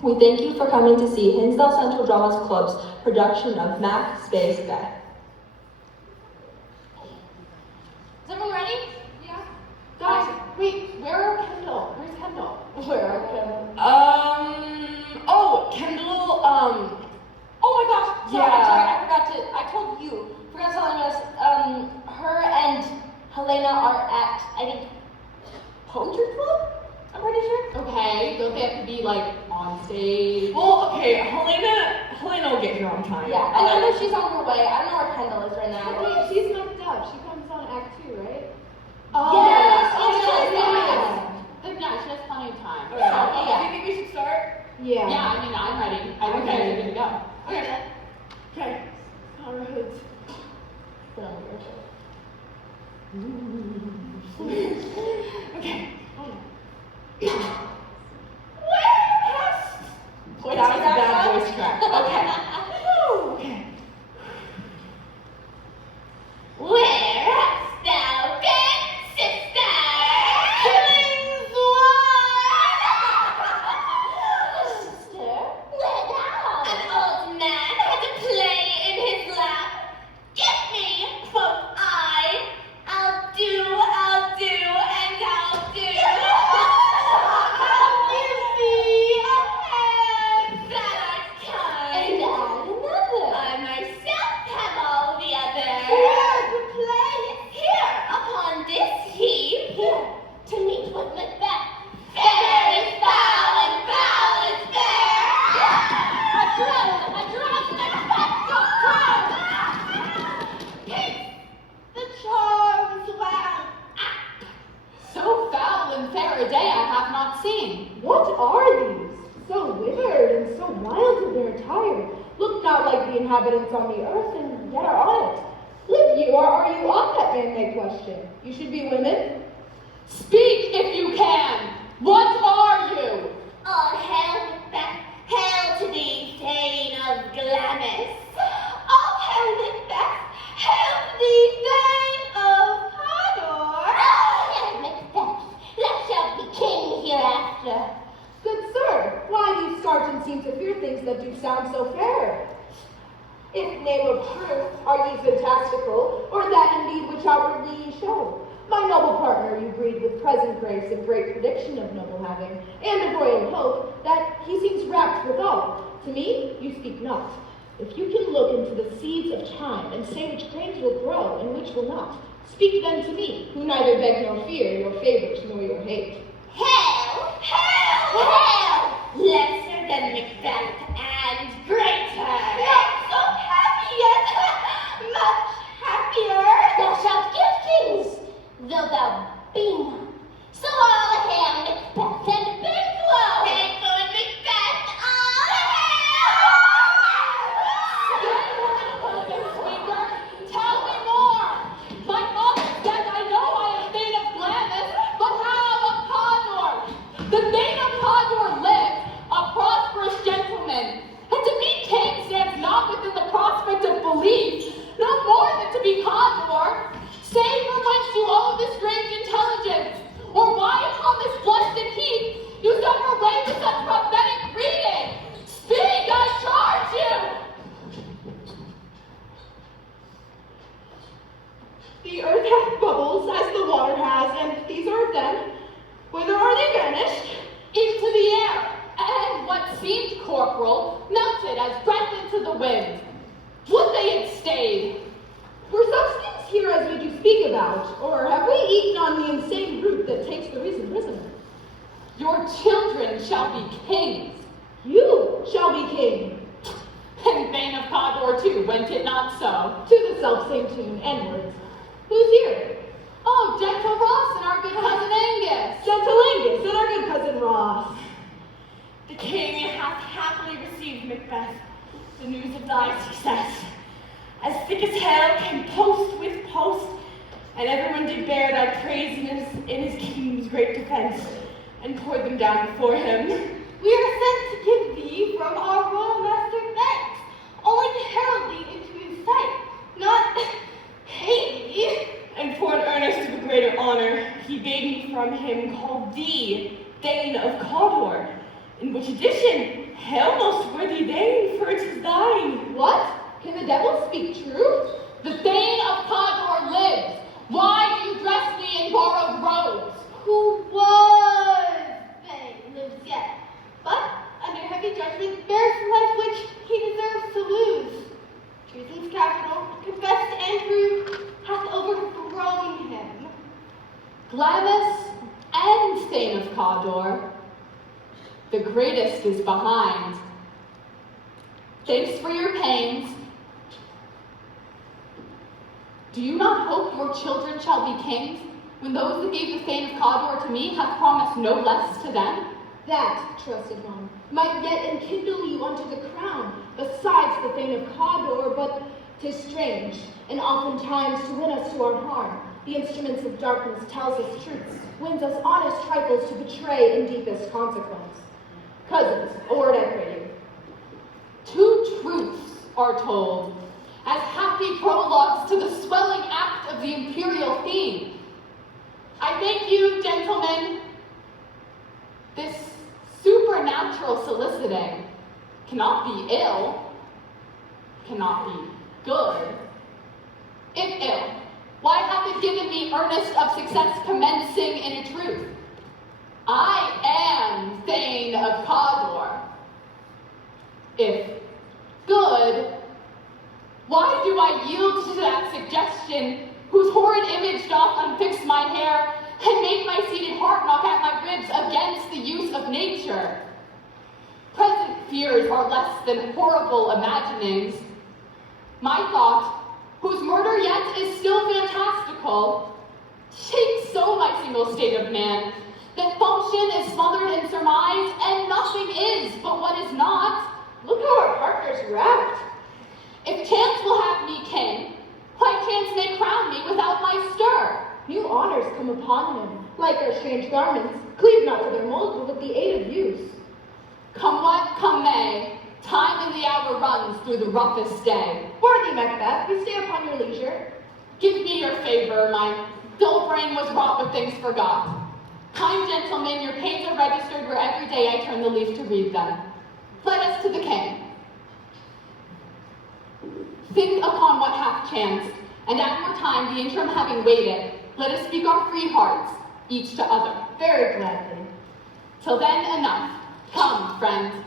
We thank you for coming to see Hinsdale Central Drama Club's production of Mac Space Beth. Is everyone ready? Yeah. Guys, wait, where are Kendall? Where's Kendall? Where are Kendall? Kendall, oh my gosh, sorry, I told you, forgot telling us, her and Helena are at, I think, Poetry Club? I'm pretty sure. Okay, don't they have to be like on stage? Well, okay, Helena will get here on time. Yeah, I know she's on her way. I don't know where Kendall is right now. Wait, she's messed up. She comes on Act 2, right? Yes. Yeah, she has plenty of time. Okay. Do you think we should start? Yeah. Yeah, I mean, I'm ready. I think Okay. we're good to go. Okay. On our hoods. Put on your shirt. Okay. Where's That was a bad voice track. Okay. Where hast thou been, sister? Killings one! Sister? Where thou? An old man has a play in his lap. Give me, quoth I. I'll do, and I'll do. Give me a hand that art kind. And add another. I myself have all the others. Here, the play is here, upon this heap. Here, to meet with Macbeth. Fair is foul, and foul is fair. I dropped Macbeth, go down. Peace, the charms well. So foul and fair a day I have not seen. What are these? So withered and so wild in their attire. Look not like the inhabitants on the earth, and yet are on it. Live you, or are you on that man may question? You should be women. Speak if you can. What are you? All hail Macbeth, hail to thee, Thane of Glamis. All hail Macbeth, hail to thee, Thane of Cawdor. All hail Macbeth, thou shalt be king hereafter. Good sir, why do you start and seem to fear things that do sound so fair? If name of truth, are ye fantastical, or that indeed which outwardly ye show? My noble partner you breed with present grace and great prediction of noble having, and of royal hope, that he seems rapt withal. To me you speak not. If you can look into the seeds of time, and say which grains will grow, and which will not, speak then to me, who neither beg nor fear your favors nor your hate. Hail, hail, hail! Lesser than Macbeth and greater. Not so happy yet, much happier. Thou shalt give kings, though thou be not. So all hail Macbeth and Banquo. Banquo and Macbeth, all hail! Tell me more. My father said I know I am Thane of Glamis, but how of Cawdor? The Thane of Cawdor lived, a prosperous gentleman, and to be king stands not within the prospect of belief, no more than to be Cawdor. Say from whence you owe this strange intelligence, or why upon this blessed heath you suffer away with such prophetic reading. Speak, I charge you. The earth hath bubbles, as the water has, and these are of them. Whither are they vanished? Into the air, and what seemed corporal melted as breath into the wind. Would they had stayed. Were such things here as we do speak about, or have we eaten on the insane root that takes the reason prisoner? Your children shall be kings, You shall be king. and Thane of Cawdor too, went it not so? To the self-same tune and words. Who's here? Oh, gentle Ross and our good cousin Angus. Gentle Angus and our good cousin Ross. The king hath happily received Macbeth, the news of thy success. As thick as hail came post with post, and everyone did bear thy praise in his kingdom's great defense, and poured them down before him. We are sent to give thee from our royal master thanks, only to herald thee into his sight, not pay thee. And for an earnest of a greater honor, he bade me from him call thee Thane of Cawdor, in which addition Hail, most worthy Thane, for it is thine. What? Can the devil speak truth? The Thane of Cawdor lives. Why do you dress me in borrowed robes? Who was Thane lives yet, but under heavy judgment bears the life which he deserves to lose. Treason's capital, confessed and proved, hath overthrown him. Glamis and Thane of Cawdor, the greatest is behind. Thanks for your pains. Do you not hope your children shall be kings, when those that gave the Thane of Cawdor to me have promised no less to them? That, trusted one, might yet enkindle you unto the crown, besides the Thane of Cawdor, but 'tis strange, and oftentimes to win us to our harm, the instruments of darkness tells us truths, wins us honest trifles to betray in deepest consequence. Cousins, a word I pray you. 2 truths are told, as happy prologues to the swelling act of the imperial theme. I thank you, gentlemen. This supernatural soliciting cannot be ill, cannot be good. If ill, why hath it given me earnest of success commencing in a truth? I am Thane of Cawdor. If good, why do I yield to that suggestion whose horrid image doth unfix my hair and make my seated heart knock at my ribs against the use of nature? Present fears are less than horrible imaginings. My thought, whose murder yet is still fantastical, shakes so my single state of man, that function is smothered in surmise, and nothing is but what is not. Look how our partners rapt. If chance will have me king, why chance may crown me without my stir? New honors come upon him, like our strange garments, cleave not to their mold, but with the aid of use. Come what, come may, time and the hour runs through the roughest day. Worthy Macbeth, we stay upon your leisure. Give me your favor, my dull brain was wrought with things forgot. Kind gentlemen, your pains are registered where every day I turn the leaf to read them. Let us to the king. Think upon what hath chanced, and at your time, the interim having waited, let us speak our free hearts, each to other. Very gladly. Till then, enough. Come, friend.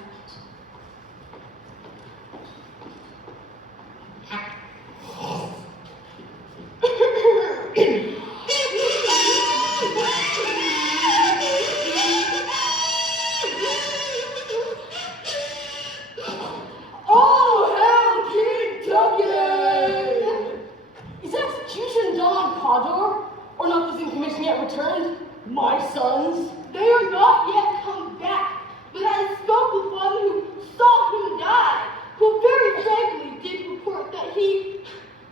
Oh, hell, King Duncan! Is execution done on Cawdor, or not this in commission yet returned? My sons? They are not yet come back, but I spoke with one who saw him die, who very frankly did report that he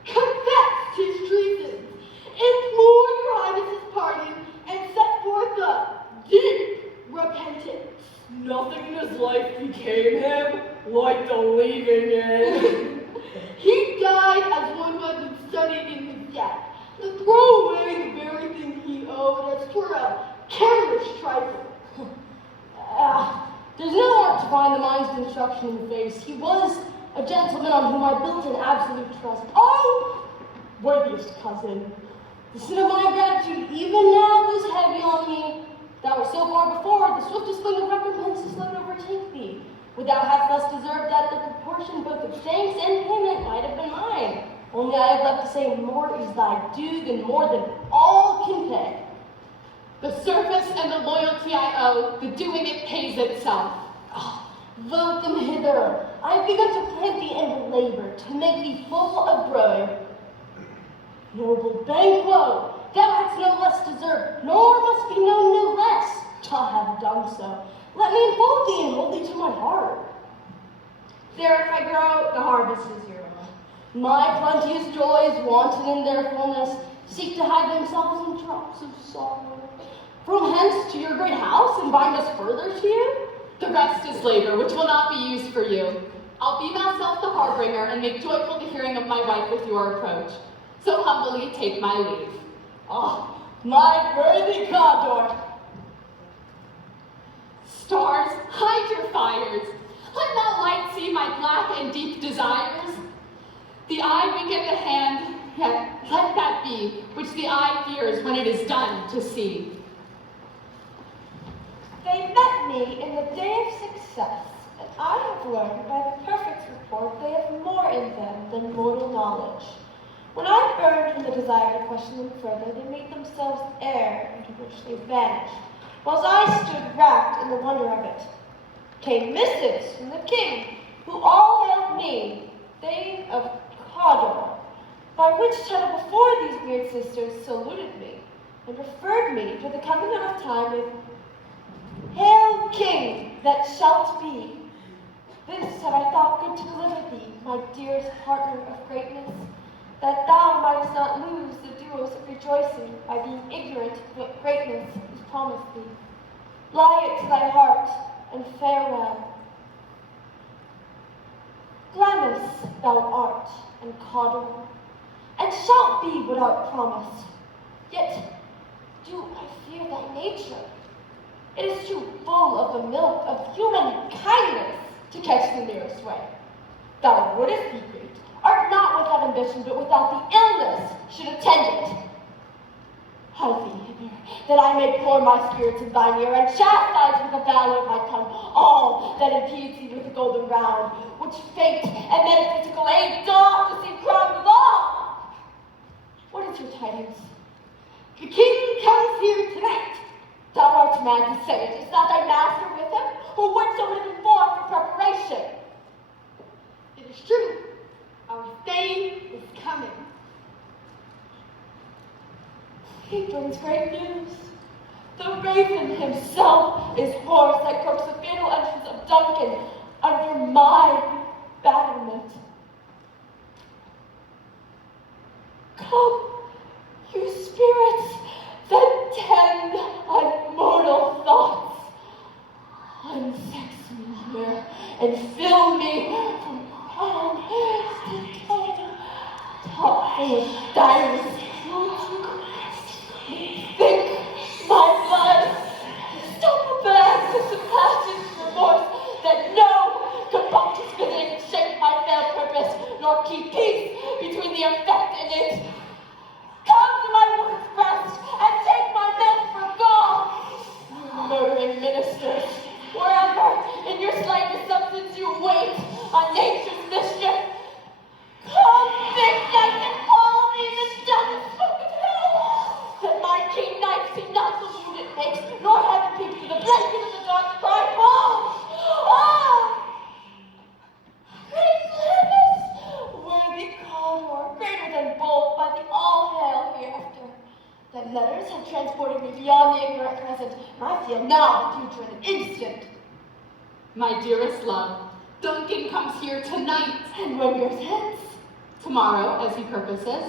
confessed his treasons, implored Primus' pardon, and set forth a deep repentance. Nothing in his life became him like the leaving in. He died as one who had been studied in his death, to throw away the very thing he owed as for a careless trifle. There's no art to find the mind's construction in the face. He was a gentleman on whom I built an absolute trust. Oh, worthiest cousin, the sin of my gratitude even now was heavy on me. Thou wert so far before, the swiftest fling of recompense is slow to overtake thee. Would thou hast thus deserved that the proportion both of thanks and payment might have been mine. Only I have left to say, more is thy due than more than all can pay. The service and the loyalty I owe, the doing it pays itself. Ah, welcome hither. I have begun to plant thee in labor, to make thee full of growing. Noble Banquo, thou hadst no less deserved, nor must be known no less, to have done so. Let me enfold thee and hold thee to my heart. There, if I grow, the harvest is your own. My plenteous joys, wanted in their fullness, seek to hide themselves in drops of sorrow. From hence to your great house, and bind us further to you? The rest is labor, which will not be used for you. I'll be myself the harbinger, and make joyful the hearing of my wife with your approach. So humbly take my leave. Ah, my worthy Cawdor. Stars, hide your fires. Let The eye wink at the hand, yet let that be which the eye fears when it is done to see. They met me in the day of success, and I have learned by the perfect report they have more in them than mortal knowledge. When I burned from the desire to question them further, they made themselves air into which they vanished, whilst I stood wrapped in the wonder of it. Came missives from the king, who all hailed me, Thane of Cawdor, by which title before these weird sisters saluted me, and referred me to the coming on of time with, Hail, King, that shalt be. This have I thought good to deliver thee, my dearest partner of greatness, that thou mightest not lose the duos of rejoicing by being ignorant of what greatness is promised thee. Lie it to thy heart, and farewell. Glamis thou art, and Cawdor, and shalt be what art promised. Yet do I fear thy nature. It is too full of the milk of human kindness to catch the nearest way. Thou wouldest be great, art not without ambition, but without the illness should attend it. Hide thee hither, that I may pour my spirits in thine ear, and chastise with the valor of my tongue all that impedes thee with the golden round, which fate and metaphysical aid doth to seem crowned withal. What is your tidings? The king comes here tonight. Thou art mad to say it. Is not thy master with him? Or what so would have informed for preparation? It is true. Our Thane is coming. He brings great news. The raven himself is hoarse that croaks the fatal entrance of Duncan under my battlement. Come, you spirits that tend immortal thoughts, unsex me here and fill me from crown to toe, top full of direst think my blood, so prepared with the passion's remorse that no compunctious visiting can shake my failed purpose, nor keep peace between the effect and it. Come to my woman's breast and take my milk for gall, you murdering ministers, wherever in your slightest substance you wait on nature's mischief. Come, big knight, and call me the death spoken hell, that my keen knife see not the wound it makes, nor heaven peep through the blanket of the dark to cry, oh! Ah! Great Glamis, worthy Cawdor, greater than both by the all-hail hereafter. Thy letters have transported me beyond the ignorant present, and I feel now the future in an instant. My dearest love, Duncan comes here tonight. And when yours hence? Tomorrow, as he purposes.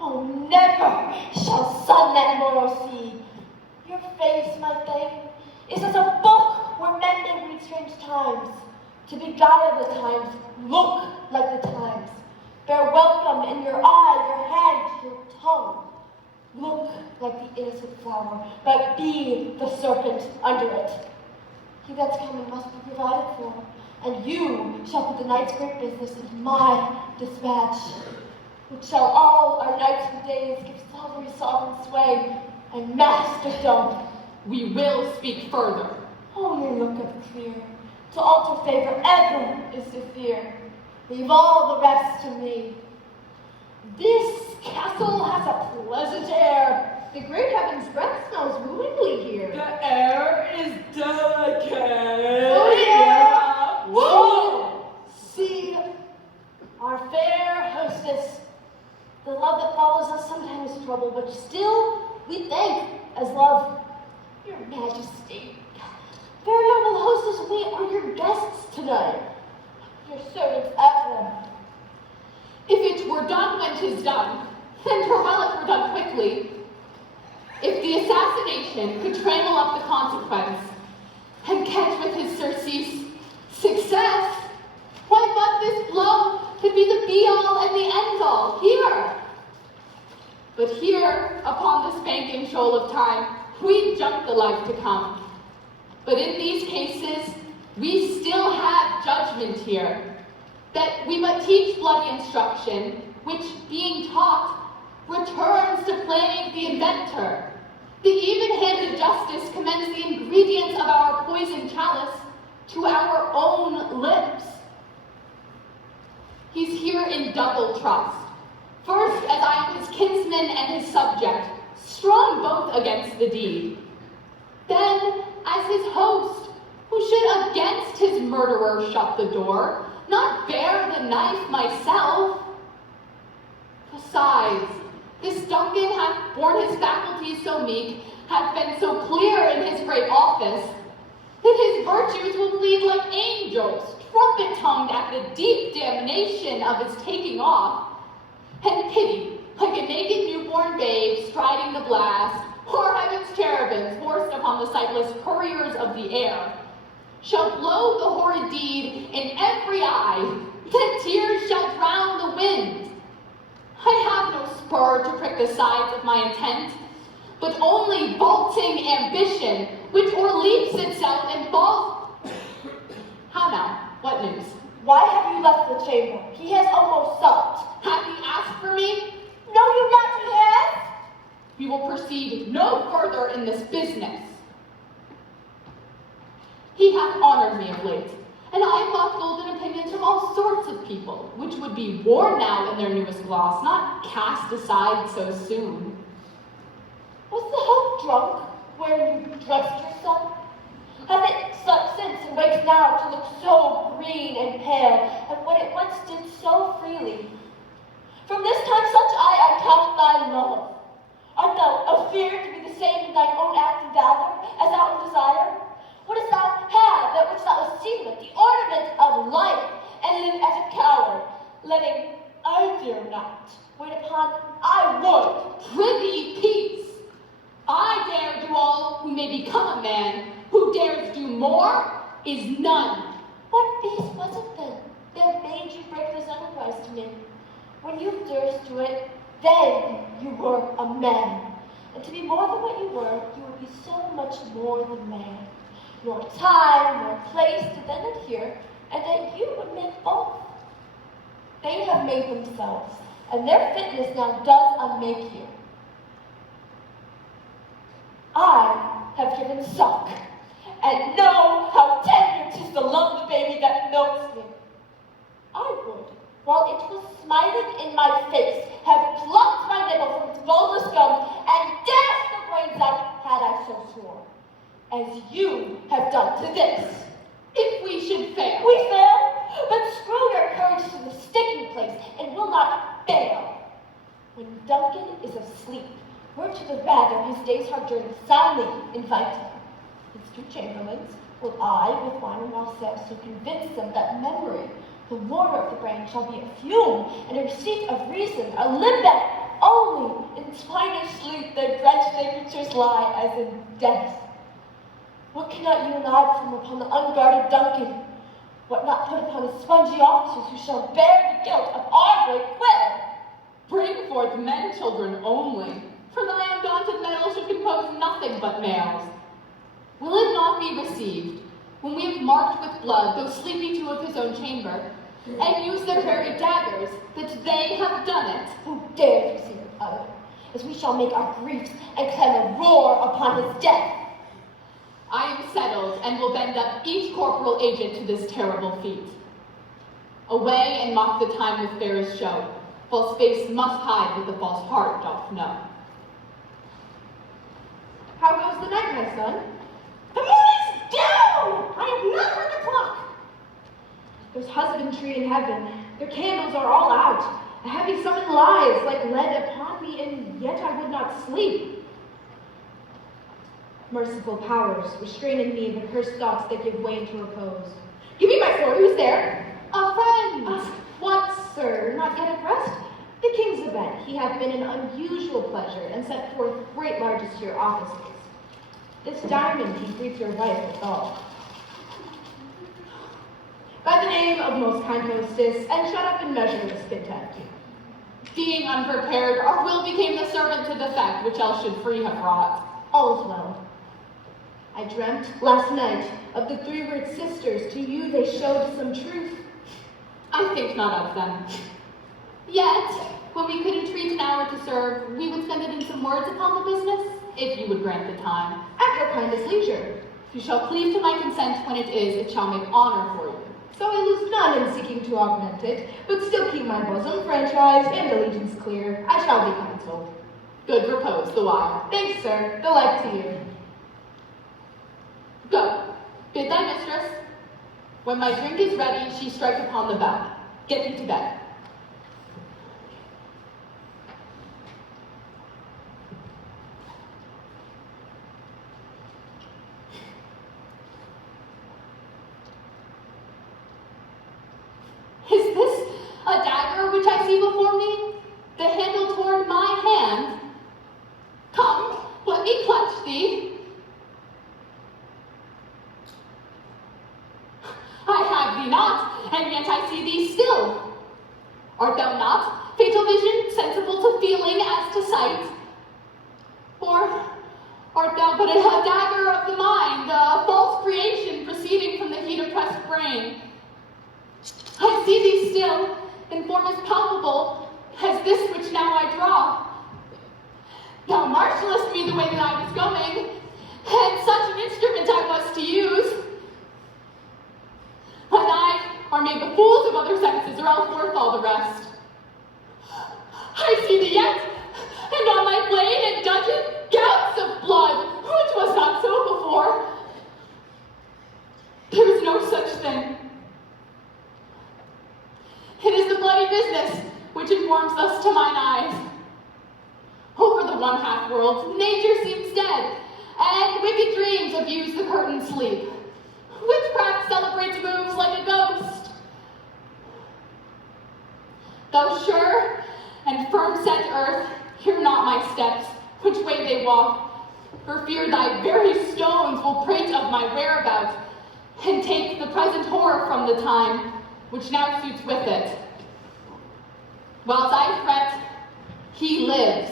Oh, never shall sun that morrow see. Your face, my Thane, is as a book where men may read strange times. To beguile the times, look like the times. Bear welcome in your eye, your hand, your tongue. Look like the innocent flower, but be the serpent under it. He that's coming must be provided for, and you shall put the night's great business into my dispatch, which shall all our nights and days give sovereign sway and masterdom. We will speak further. Only look up clear. To alter favor ever is to fear. Leave all the rest to me. This castle has a pleasant air. The great heaven's breath smells wooingly here. The air is delicate. Oh, yeah. Whoa! See, our fair hostess. The love that follows us sometimes is trouble, but still we thank as love. Your Majesty. Fair noble hostess, we are your guests tonight. Your servants ever. If it were done when 'tis done, then 'twere well if were done quickly. If the assassination could trammel up the consequence, and catch with his surcease success, why but this blow could be the be-all and the end-all here. But here, upon the spanking shoal of time, we jump the life to come. But in these cases, we still have judgment here, that we but teach bloody instruction, which, being taught, returns to plague the inventor. The even-handed justice commends the ingredients of our poison chalice to our own lips. He's here in double trust. First, as I am his kinsman and his subject, strong both against the deed. Then, as his host, who should against his murderer shut the door, not bear the knife myself. Besides, this Duncan hath borne his faculties so meek, hath been so clear in his great office, that his virtues will plead like angels, trumpet-tongued at the deep damnation of his taking off, and pity, like a naked newborn babe striding the blast, or heaven's cherubims horsed upon the sightless couriers of the air, shall blow the horrid deed in every eye, that tears shall drown the wind. I have no spur to prick the sides of my intent, but only vaulting ambition, which o'erleaps itself and falls. How now? What news? Why have you left the chamber? He has almost supped. Hath he asked for me? No, you not, he has. We will proceed no further in this business. He hath honored me of late, and I have got golden opinions from all sorts of people, which would be worn now in their newest gloss, not cast aside so soon. Was the hope drunk where you dressed yourself? Hath it slept since and wakes now to look so green and pale, and what it once did so freely? From this time such I count thy love. Art thou afeard to be the same in thine own act and valor, as thou in desire? Wouldst thou have that which thou esteemest, the ornament of life, and live as a coward, letting I dare not wait upon I would? Prithee, peace! I dare do all who may become a man. Who dares do more is none. What beast was it then that made you break this enterprise to me? When you durst do it, then you were a man. And to be more than what you were, you would be so much more than man. Nor time, nor place to then adhere, and that you would make both. They have made themselves, and their fitness now does unmake you. I have given suck, and know how tender 'tis to love the baby that milks me. I would, while it was smiling in my face, have plucked my nipple from its boneless gums and dashed the brains out had I so sworn, as you have done to this. If we should fail. We fail, but screw your courage to the sticking place and will not fail. When Duncan is asleep, we're to the rather his day's hard journey soundly invite him. His two chamberlains will I with wine and Marcel so convince them that memory, the water of the brain, shall be a fume and a receipt of reason, a limbeck only in spinal sleep their drenched natures lie as in death. What cannot you and I perform upon the unguarded Duncan? What not put upon the spongy officers who shall bear the guilt of our great will? Bring forth men children only, for thy undaunted mettle should compose nothing but males. Will it not be received, when we have marked with blood those sleepy two of his own chamber, and used their very daggers, that they have done it? Who dares receive it other, as we shall make our griefs and clamor roar upon his death? I am settled, and will bend up each corporal agent to this terrible feat. Away and mock the time with fairest show, false face must hide what the false heart doth know. How goes the night, my son? The moon is down! I have not heard the clock. There's husbandry in heaven. Their candles are all out. A heavy summon lies like lead upon me, and yet I would not sleep. Merciful powers, restrain in me the cursed thoughts that give way into repose. Give me my sword. Who's there? A friend! What, sir? Not yet at rest? The king's event. He hath been an unusual pleasure, and set forth great largesse to your offices. This diamond he greets your wife withal. By the name of most kind hostess, and shut up in measureless content. Being unprepared, our will became the servant to defect, which else should free have wrought. All's well. I dreamt last night of the three-word sisters. To you they showed some truth. I think not of them. Yet, when we could entreat an hour to serve, we would spend it in some words upon the business, if you would grant the time. At your kindest leisure. If you shall cleave to my consent when it is, it shall make honor for you. So I lose none in seeking to augment it, but still keep my bosom franchise and allegiance clear. I shall be counseled. Good repose the while. Thanks, sir. The like to you. Go, bid thy mistress. When my drink is ready, she strike upon the bell. Get thee to bed. Is this a dagger which I see before me? The handle toward my hand? Come, let me clutch thee. I have thee not, and yet I see thee still. Art thou not, fatal vision, sensible to feeling as to sight? Or art thou but a dagger of the mind, a false creation proceeding from the heat-oppressed brain? I see thee still, in form as palpable as this which now I draw. Thou marshalest me the way that I was going, and such an instrument I was to use. When I are made the fools of other senses, or else worth all the rest. I see thee yet, and on thy blade and dudgeon gouts of blood, which was not so before. There is no such thing. It is the bloody business which informs thus to mine eyes. Over the one-half world, nature seems dead, and wicked dreams abuse the curtained sleep. Witchcraft celebrates moves like a ghost. Thou sure and firm-set earth, hear not my steps, which way they walk, for fear thy very stones will prate of my whereabout, and take the present horror from the time, which now suits with it. Whilst I fret, he lives.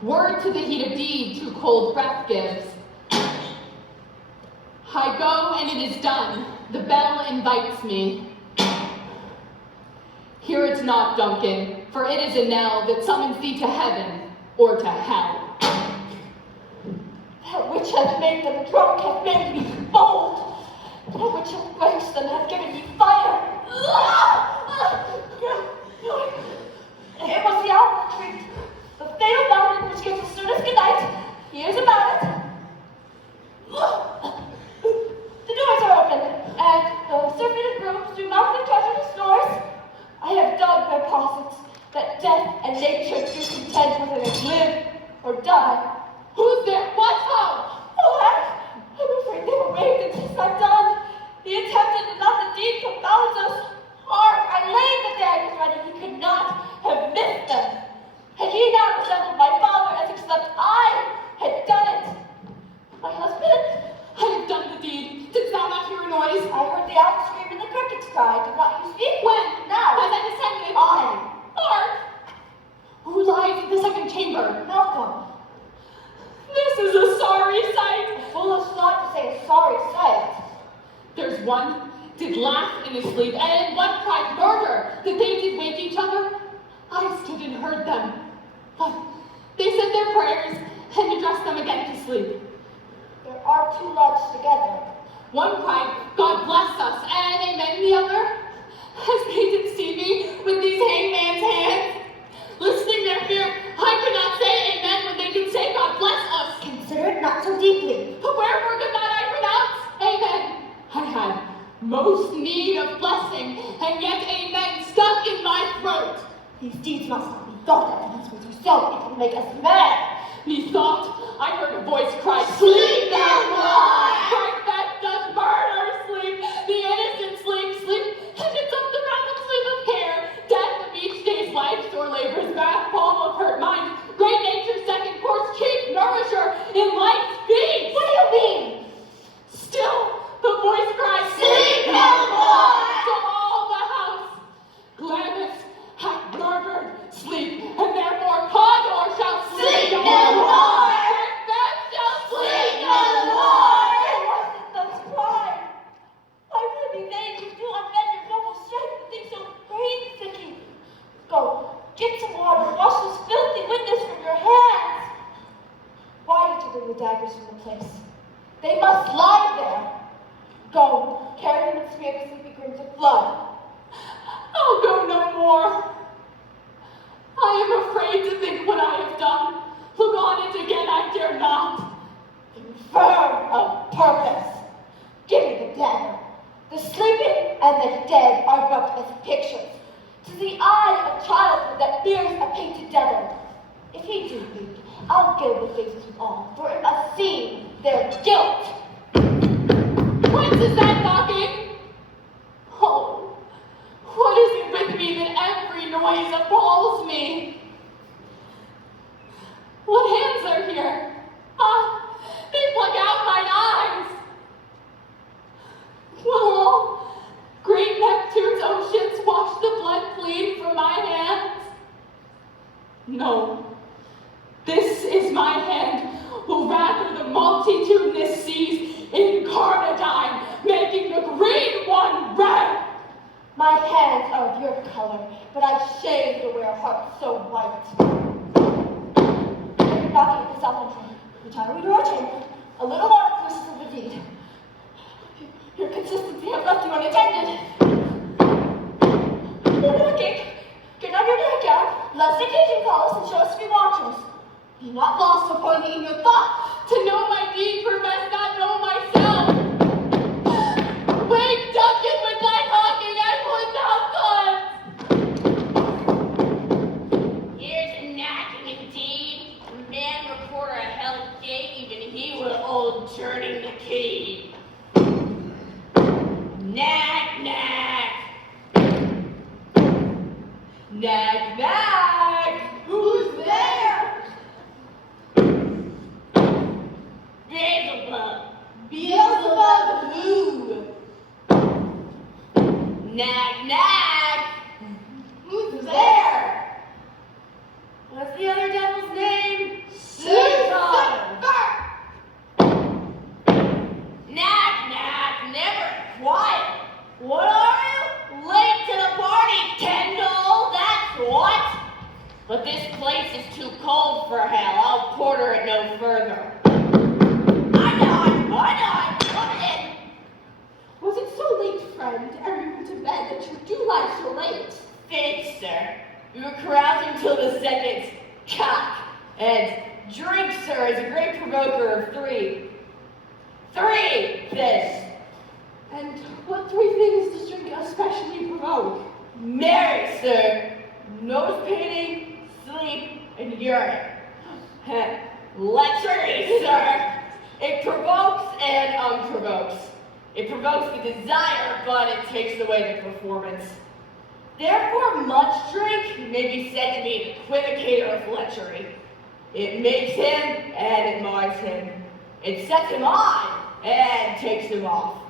Word to the heat of deed to cold breath gives. I go, and it is done. The bell invites me. Hear it not, Duncan, for it is a knell that summons thee to heaven or to hell. That which hath made them drunk hath made me bold. That which hath quenched them hath given me fire. It was the outward treat, the fatal bounding which gives the soonest good night. Here's about it. The doors are open, and the surfeited rooms do mount their treasure to stores. I have dug their closets, that death and nature do contend whether they live or die. Who's there? What ho? Alack, I'm afraid they were waved and 'tis not done. The attempted and not the deed confounds us. Hark, I laid the daggers ready, he could not have missed them. Had he not resembled my father as except I had done it? My husband? I have done the deed. Didst thou not hear a noise? I heard the owl scream and the crickets cry. Did not you speak? When? Now. As I descended. I. Hark! Who lies in the second chamber? Malcolm. This is a sorry sight. A foolish thought to say a sorry sight. There's one did laugh in his sleep, and one cried murder, that they did wake each other. I stood and heard them. But they said their prayers and addressed them again to sleep. There are two lads together. One cried, God bless us, and amen the other. As they did see me with these hangman's hands, listening their fear, I could not say amen when they did say God bless us. Consider it not so deeply. But wherefore could not I pronounce amen? I had most need of blessing, and yet amen stuck in my throat. These deeds must not be thought of, and these words are so, it will make us mad. Methought I heard a voice cry, Sleep no more! Cried Beth does murder sleep, the innocent sleep, and it's up the rapid sleep of care, death of each day's life, sore labor's bath, palm of hurt mind, great nature's second course, chief nourisher in life's feast. What do you mean? Still the voice cries, Sleep no more! To all the house, Glamis hath murdered sleep, and therefore Condor shall sleep no more! Macbeth shall sleep no more! daggers from the place. They must lie there. Go, carry them and smear the sleepy grooms with blood. I'll go no more. I am afraid to think what I have done. Look on it again, I dare not. Infirm of purpose. Give me the dagger. The sleeping and the dead are but as pictures. To the eye of childhood that fears a painted devil. If he do bleed, I'll gild the faces with all, for it must seem their guilt. Whence is that knocking? Oh, what is it with me that every noise appalls me? What hands are here? Ah, they pluck out mine eyes. Will all great Neptune's oceans wash the blood clean from my hands? No, this is my hand will rather the multitudinous seas incarnadine, making the green one red. My hands are of your color, but I shame to wear hearts so white. You're knocking at the south entry. Retire we to our chamber. A little more inclusive of the deed. Your consistency has left you unattended. You're knocking. Get on your nightgown, lest occasion calls and show us to be watchers. Be not lost upon thee in your thought. To know my deed, profess not know myself. Wake, Duncan, with thy talking, I would not. Here's a knocking indeed. The man reporter of Hell Gate, even he was old turning the key. Knack, knack. Knack, knack. Who's there? Beelzebub. Beelzebub who? Knack, knack. Who's there? What's the other devil's name? Lucifer! Knack, knack, never quiet. What are you? Late to the party, Kendall, that's what. But this place is too cold for hell. I'll porter it no further. I know, come in. Was it so late, friend, ere you went to bed that you do lie so late? Thanks, sir. We were carousing till the second cock. And drink, sir, is a great provoker of three. This. And what three things does drink especially provoke? Marry, sir. Nose painting, sleep, and urine. Lechery, sir. It provokes and unprovokes. It provokes the desire, but it takes away the performance. Therefore, much drink may be said to be the equivocator of lechery. It makes him and it mars him. It sets him on and takes him off.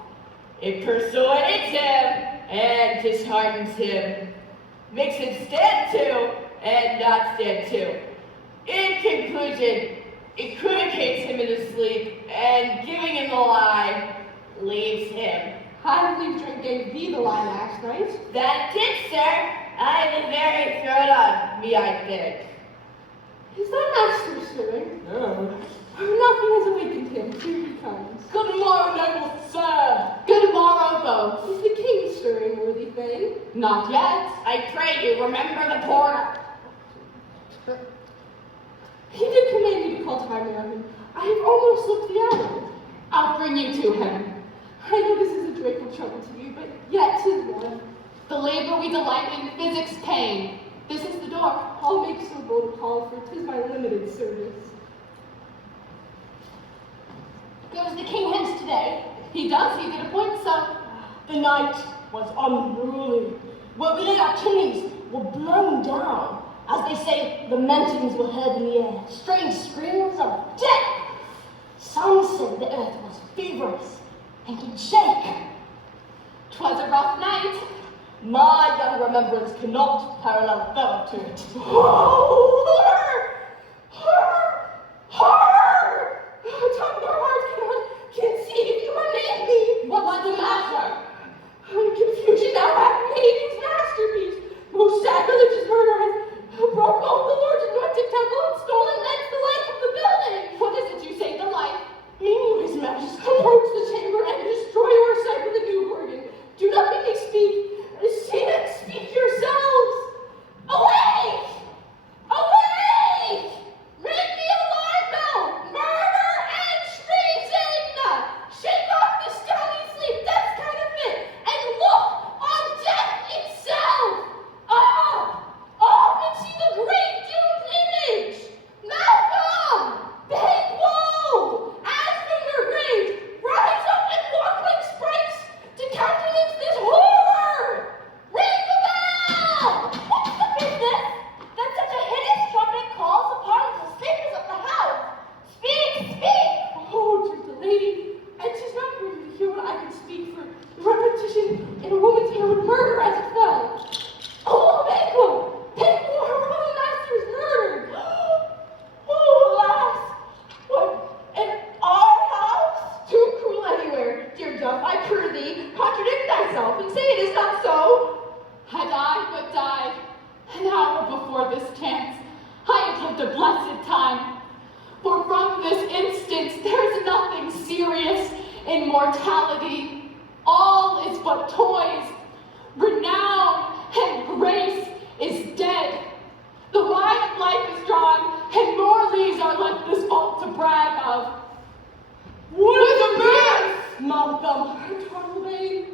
It persuades him and disheartens him. Makes him stand to and not stand to. In conclusion, it equivocates him into sleep and giving him the lie, leaves him. I believe drink gave thee the lie last night. That it did, sir. I have a very thrown on me, I think. Is that master stirring? No. Knocking has awakened him. Here he comes. Good morrow, noble sir. Good morrow, both. Is the king stirring, worthy thane? Not yet. I pray you, remember the porter. He did command me to call to my man. I have almost looked the hour. I'll bring you to him. I know this is a dreadful trouble to you, but yet 'tis one. The labor we delight in physics pain. This is the door. I'll make so bold a call, for 'tis my limited service. Goes the king hence today? He does, he did appoint so. The night was unruly. Where we lay our chimneys were blown down. As they say, lamentings were heard in the air. Strange screams of death. Some said the earth was feverish and could shake. 'Twas a rough night. My young remembrance cannot parallel a fellow to it. Oh, horror! Horror! Horror! Tongue nor heart cannot conceive you unmade me. What's the matter? Confusion thou hast made his masterpiece. Most sacrilegious murder has broke off the Lord's anointed temple and stolen thence the life of the building. What is it you say, the light? myself and say it is not so. Had I but died an hour before this chance, I had lived a blessed time. For from this instant there is nothing serious in mortality. All is but toys. Renown and grace is dead. The line of life is drawn, and more leaves are left this vault to brag of. What is a man? Malcolm, eternal vein.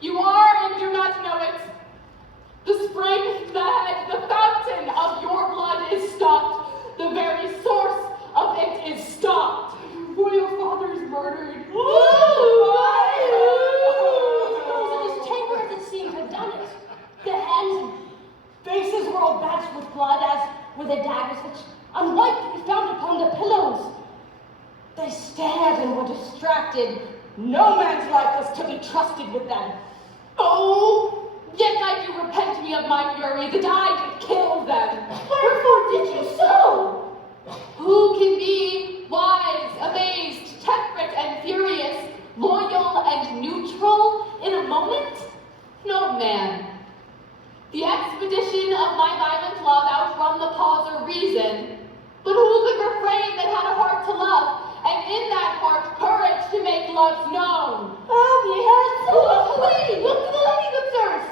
You are and do not know it. The spring, the head, the fountain of your blood is stopped. The very source of it is stopped. Royal father is murdered. This chamber, as it seemed, had done it. The hands and faces were all batched with blood, as were the daggers which, unlike, we found upon the pillows. They stared and were distracted. No man's life was to be trusted with them. Oh, yet I do repent me of my fury that I did kill them. Wherefore did you so? Who can be wise, amazed, temperate and furious, loyal and neutral in a moment? No man. The expedition of my violent love outrun the pause or reason, but who could refrain that had a heart to love, and in that heart courage to make love known? Lady, look to the lady, good sirs.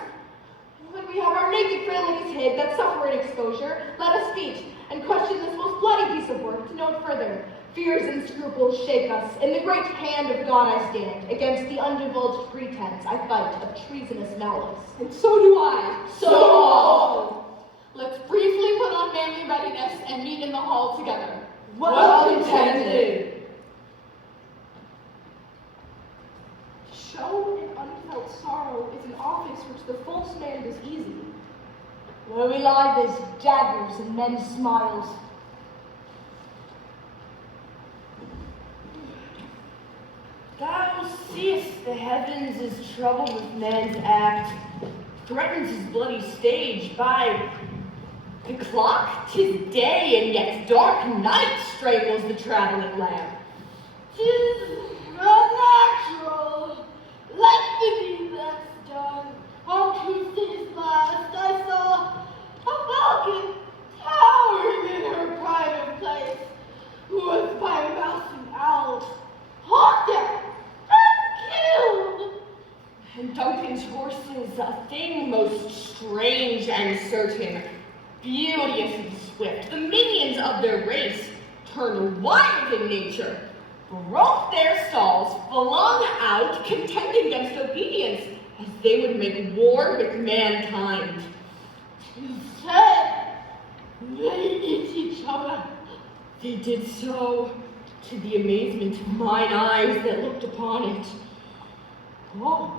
When we have our naked frailties hid that suffer in exposure, let us beat and question this most bloody piece of work to note further. Fears and scruples shake us. In the great hand of God I stand. Against the undivulged pretense I fight of treasonous malice. And so do I. So all. Let's briefly put on manly readiness and meet in the hall together. Well intended. To show an unfelt sorrow is an office which the false man does easy. Where we lie, there's daggers and men's smiles. Thou seest the heavens is troubled with man's act, threatens his bloody stage by the clock. 'Tis day, and yet dark night strangles the traveling lamp. 'Tis unnatural, like the deed that's done. On Tuesday's last I saw a falcon towering in her private place, who was by a mouse and owl hawked at and killed. And Duncan's horses, a thing most strange and certain, beauteous and swift, the minions of their race, turn wild in nature, broke their stalls, flung out, contending against obedience, as they would make war with mankind. 'Tis said they eat each other. They did so, to the amazement of mine eyes that looked upon it. Oh,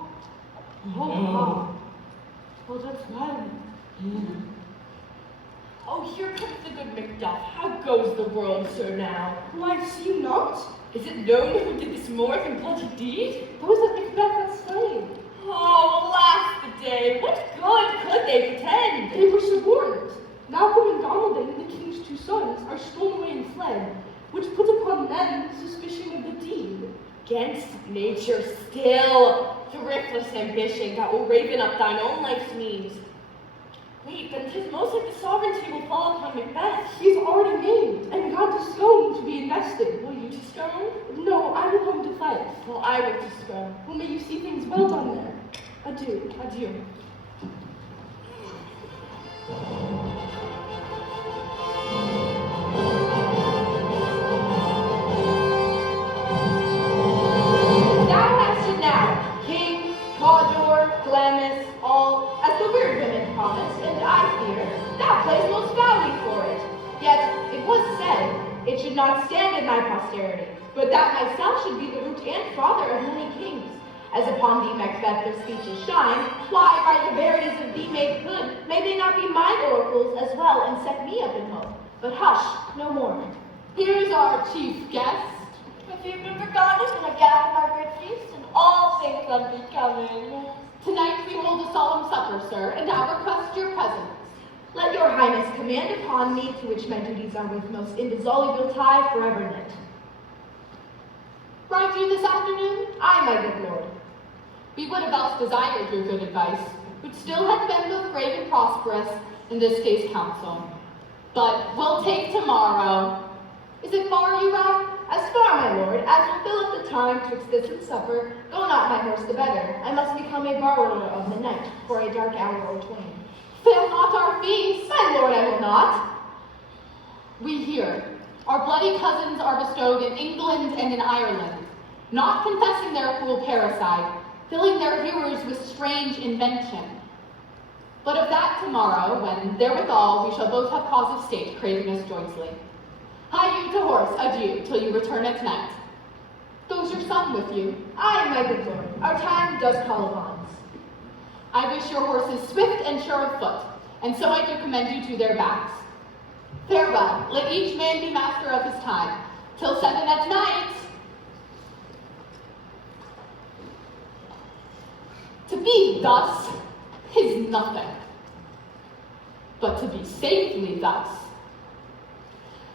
that's violent. Oh, here comes the good Macduff. How goes the world, sir, now? Why, see you not? Is it known who did this more than bloody deed? Those that Macbeth had slain. Oh, alas the day! What good could they pretend? They were suborned. Malcolm and Donalbain, the king's two sons, are stolen away and fled, which puts upon them suspicion of the deed. Against nature still, thriftless ambition that will raven up thine own life's means. Wait, but 'tis most like the sovereignty will fall upon Macbeth. He is already named, and gone to Scone to be invested. Will you to Scone? No, I will home to fight. Well, I will to Scone. Well, may you see things well done there. Adieu. Adieu. Thou hast it now, King, Cawdor, Glamis, all, as the weird women promised, and I fear thou playest most foully for it. Yet it was said it should not stand in thy posterity, but that myself should be the root and father of many kings. As upon thee, Macbeth, their speeches shine, why, by the verities of thee made good, may they not be mine oracles as well, and set me up in hope? But hush, no more. Here's our chief guest. If you've been forgotten in a gap of our great feast, and all things unbecoming. Tonight we hold a solemn supper, sir, and I request your presence. Let your highness command upon me, to which my duties are with most indissoluble tie forever knit. Ride you this afternoon? Aye, my good lord. We would have else desired your good advice, which still had been both grave and prosperous in this day's council. But we'll take tomorrow. Is it far you ride? As far, my lord, as will fill up the time twixt this and supper, go not my horse the better. I must become a borrower of the night for a dark hour or twain. Fail not our feast. My lord, I will not. We hear. Our bloody cousins are bestowed in England and in Ireland, not confessing their cruel parricide, filling their hearers with strange invention. But of that tomorrow, when therewithal we shall both have cause of state craving us joyously. Hie you to horse, adieu, till you return at night. Goes your son with you? Aye, my good lord, our time does call upon us. I wish your horses swift and sure of foot, and so I do commend you to their backs. Farewell, let each man be master of his time, till 7 at night. To be thus is nothing, but to be safely thus.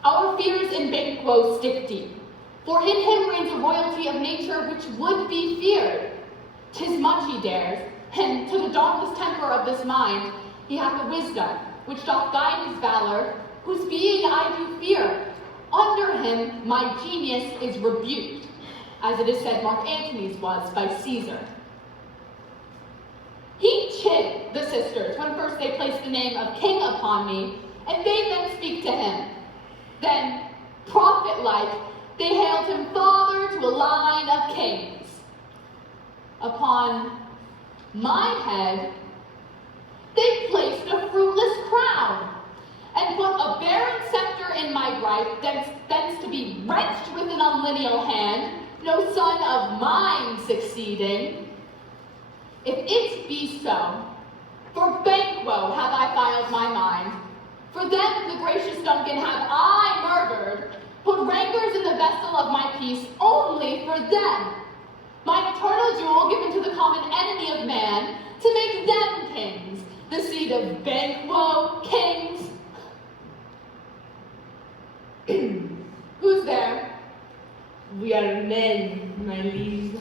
Our fears in Banquo stick deep, for in him reigns a royalty of nature which would be feared. 'Tis much he dares, and to the dauntless temper of this mind, he hath a wisdom which doth guide his valor, whose being I do fear. Under him my genius is rebuked, as it is said Mark Antony's was by Caesar. He chid the sisters when first they placed the name of king upon me, and bade them speak to him. Then, prophet-like, they hailed him father to a line of kings. Upon my head, they placed a fruitless crown, and put a barren scepter in my right, thence to be wrenched with an unlineal hand, no son of mine succeeding. If it be so, for Banquo have I filed my mind. For them the gracious Duncan have I murdered, put rancors in the vessel of my peace only for them. Mine eternal jewel given to the common enemy of man, to make them kings, the seed of Banquo kings. Who's there? We are men, my liege.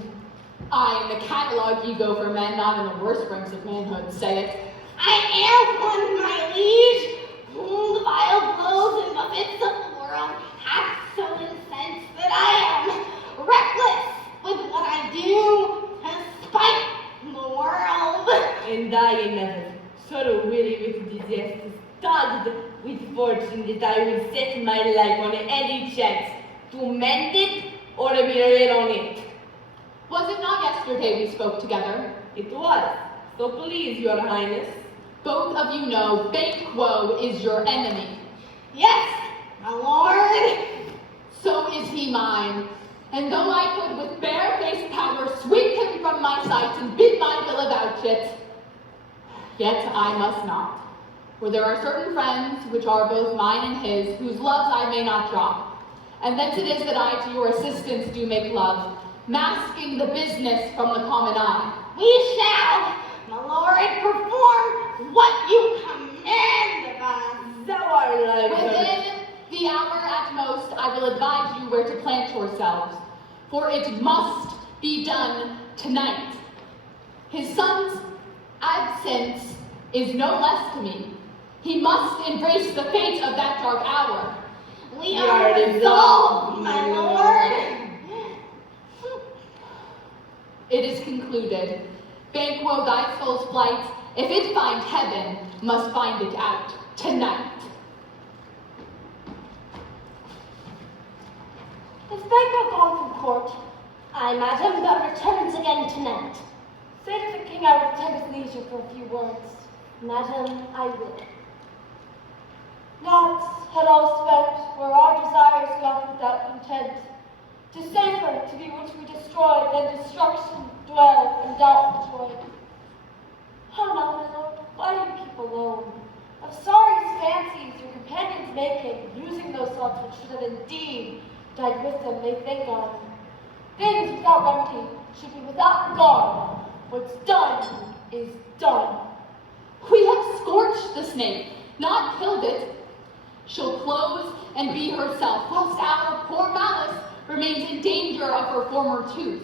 I am the catalog ye go for men, not in the worst ranks of manhood, say it. I am one, my liege, whom the vile blows and buffets of the world have so incensed that I am reckless with what I do to spite the world. And I another, so weary with disaster, studded with fortune that I would set my life on any chance to mend it or be rid on it. Was it not yesterday we spoke together? It was, so please, your highness. Both of you know Banquo is your enemy. Yes, my lord. So is he mine. And though I could with bare-faced power sweep him from my sight and bid my will about it, yet I must not. For there are certain friends, which are both mine and his, whose loves I may not drop. And thence it is that I to your assistance do make love, masking the business from the common eye. We shall, my lord, perform what you command of us. Thou art like Within the hour at most, I will advise you where to plant yourselves, for it must be done tonight. His son's absence is no less to me. He must embrace the fate of that dark hour. We are resolved, my lord. It is concluded. Banquo, thy soul's flight, if it find heaven, must find it out tonight. Is Banquo gone from court? Aye, madam, but returns again tonight. Say to the king I will attend his leisure for a few words. Madam, I will. Not had all spent where our desires got without content. 'Tis safer to be which we destroy than destruction dwell in doubtful joy. How now, my lord, why do you keep alone? Of sorry fancies your companions making, losing those thoughts which should have indeed died with them, they think on. Things without remedy should be without regard. What's done is done. We have scorched the snake, not killed it. She'll close and be herself, whilst our poor Malice remains in danger of her former tooth.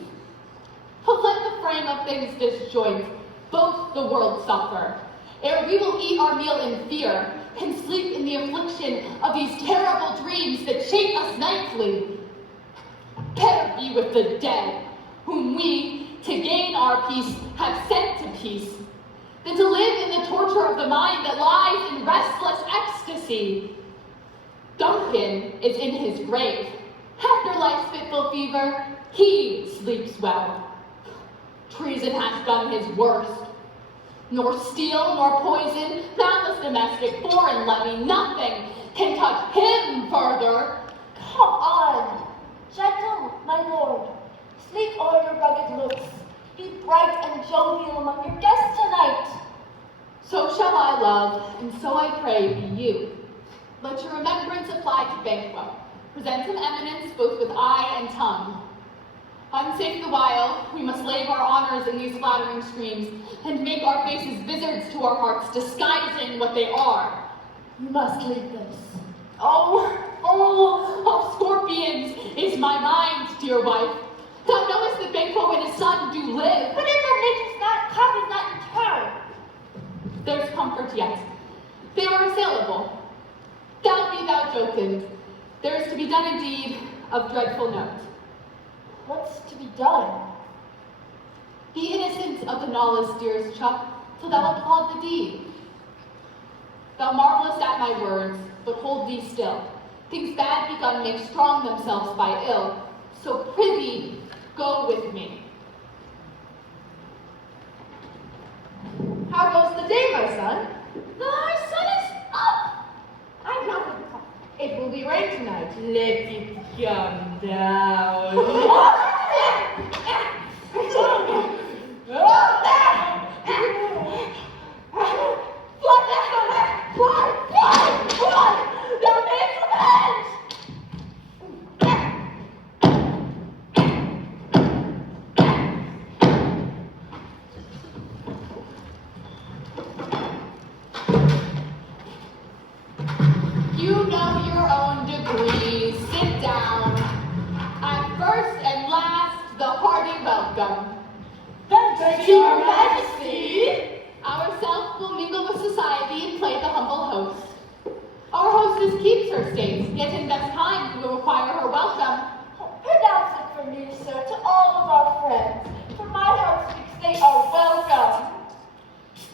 But let the frame of things disjoint, both the world suffer, ere we will eat our meal in fear, and sleep in the affliction of these terrible dreams that shake us nightly. Better be with the dead, whom we, to gain our peace, have sent to peace, than to live in the torture of the mind that lies in restless ecstasy. Duncan is in his grave. After life's fitful fever, he sleeps well. Treason has done his worst. Nor steel, nor poison, boundless domestic, foreign levy, nothing can touch him further. Come on, gentle, my lord. Sleep o'er your rugged looks. Be bright and jovial among your guests tonight. So shall I love, and so I pray be you. Let your remembrance apply to Banquo. Present him eminence both with eye and tongue. Unsafe the while, we must lave our honors in these flattering streams, and make our faces visards to our hearts, disguising what they are. You must leave this. Oh, full of scorpions is my mind, dear wife. Thou knowest that Banquo and his son do live. But if nature's not come is not in turn. There's comfort yet. They are assailable. Thou be thou jocund. There is to be done a deed of dreadful note. What's to be done? Be innocent of the knowledge, dearest Chuck, till thou applaud the deed. Thou marvelest at my words, but hold thee still. Things bad begun make strong themselves by ill, so prithee, go with me. How goes the day, my son? Thy sun is up. I'm not going to come. It will be rain tonight. Let it come down. Fly! Thou mayest revenge! You know your own degrees. Sit down. At first and last, the hearty welcome. Thanks to your majesty. Ourself will mingle with society and play the humble host. Our hostess keeps her states, yet in best time we will require her welcome. Pronounce it for me, sir, to all of our friends. For my heart speaks, they are welcome.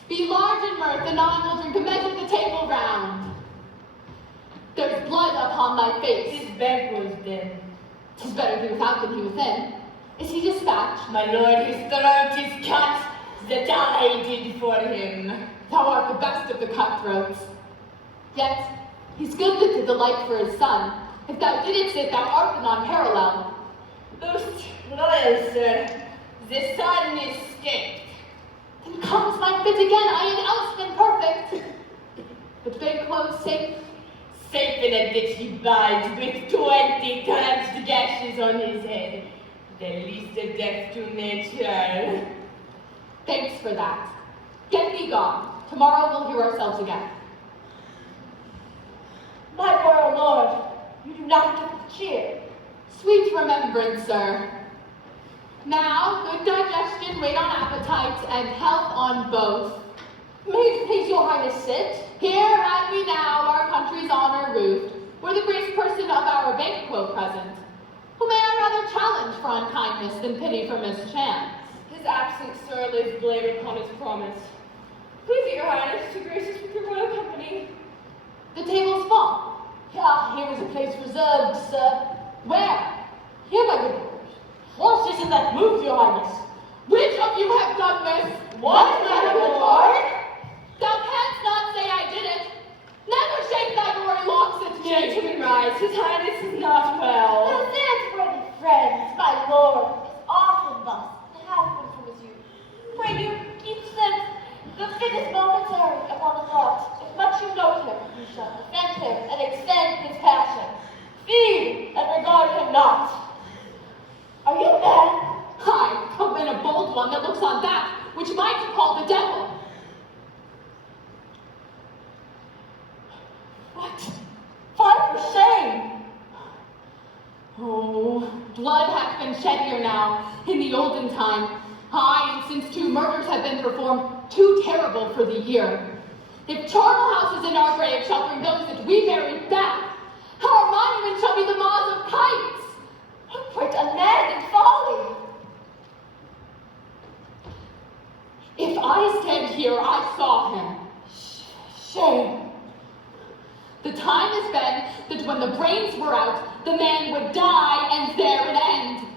Be large in mirth, anon will drink a measure the table round. There's blood upon thy face. His bed was dead. 'Tis better he without than he within. Is he dispatched? My lord, his throat is cut, that I did for him. Thou art the best of the cutthroats. Yet, he's good that did the like for his son. If thou didst it, thou art the non-parallel. Most loyal, sir. The sun escaped. Then comes my fit again, I had else been perfect. But Banquo's safe. Safe in it that he bides with 20 touched gashes on his head. The least of death to nature. Thanks for that. Get thee gone. Tomorrow we'll hear ourselves again. My royal lord, you do not give the cheer. Sweet remembrance, sir. Now, good digestion, wait on appetite, and health on both. May it please your highness sit. Here had we now our country's honor roofed, were the grace person of our Banquo present, who may I rather challenge for unkindness than pity for mischance. His absence, sir, lays blame upon his promise. Please, your highness, to grace us with your royal company. The table's full. Ah, here is a place reserved, sir. Where? Here, my good lord. What is it that moved your highness? Which of you have done this? What, my good lord? Thou canst not say I did it. Never shake thy gory locks at me. Gentlemen, rise. His highness is not well. Present, worthy friends, my lord, is often thus, and has been from his youth. Pray you, keep sense, the fittest momentary upon the thought. If much you note him, you shall defend him and extend his passion. Feed and regard him not. Are you mad? I have been a bold one that looks on that which might you call the devil. What? Fie for shame! Oh, blood hath been shed here now, in the olden time, since 2 murders have been performed, too terrible for the year. If charnel houses in our grave shall bring those that we buried back, our monument shall be the maws of kites. What a mad and folly! If I stand here, I saw him. Shame. The time has been that when the brains were out, the man would die and there it end.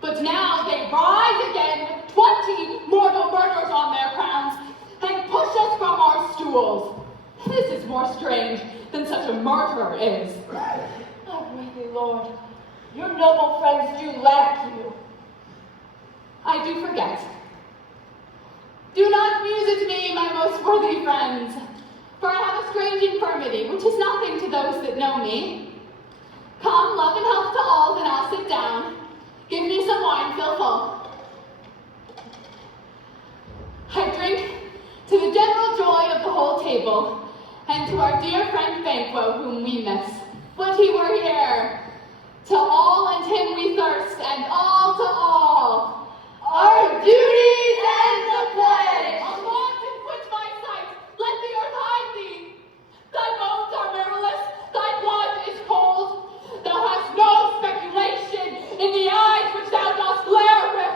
But now they rise again with 20 mortal murders on their crowns and push us from our stools. This is more strange than such a murder is. Oh, worthy Lord, your noble friends do lack you. I do forget. Do not muse at me, my most worthy friends, for I have a strange infirmity, which is nothing to those that know me. Come, love and health to all, then I'll sit down. Give me some wine, fill full. I drink to the general joy of the whole table, and to our dear friend Banquo, whom we miss. Would he were here! To all and him we thirst, and all to all. Our duties and the pledge! Avaunt and quit my sight! Let the earth hide thee! Thy bones are marrowless, thy blood is cold. Thou hast no speculation in the eyes which thou dost glare with.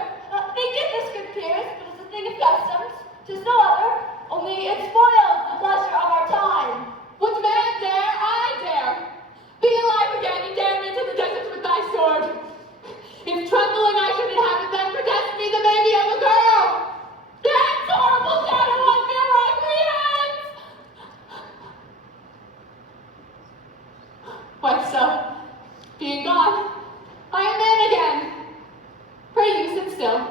Thinketh this good peers, but it's a thing of customs. 'Tis no other, only it spoils the pleasure of our time. What man dare, I dare. Be alive again and dare me to the desert with thy sword. If trembling I should inhabit them, protest me the baby of a girl. Dance, horrible shadow, on mere recreants! Why so? Being gone, I am man again. Pray you sit still.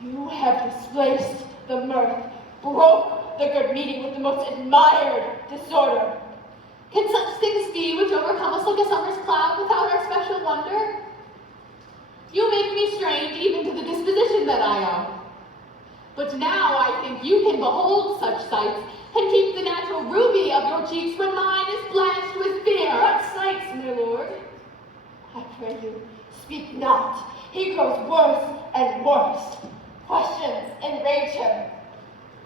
You have displaced the mirth, broke the good meeting with the most admired disorder. Can such things be which overcome us like a summer's cloud without our special wonder? You make me strange even to the disposition that I owe. But now I think you can behold such sights and keep the natural ruby of your cheeks when mine is blanched with fear. What sights, my lord? I pray you, speak not. He grows worse and worse. Questions enrage him.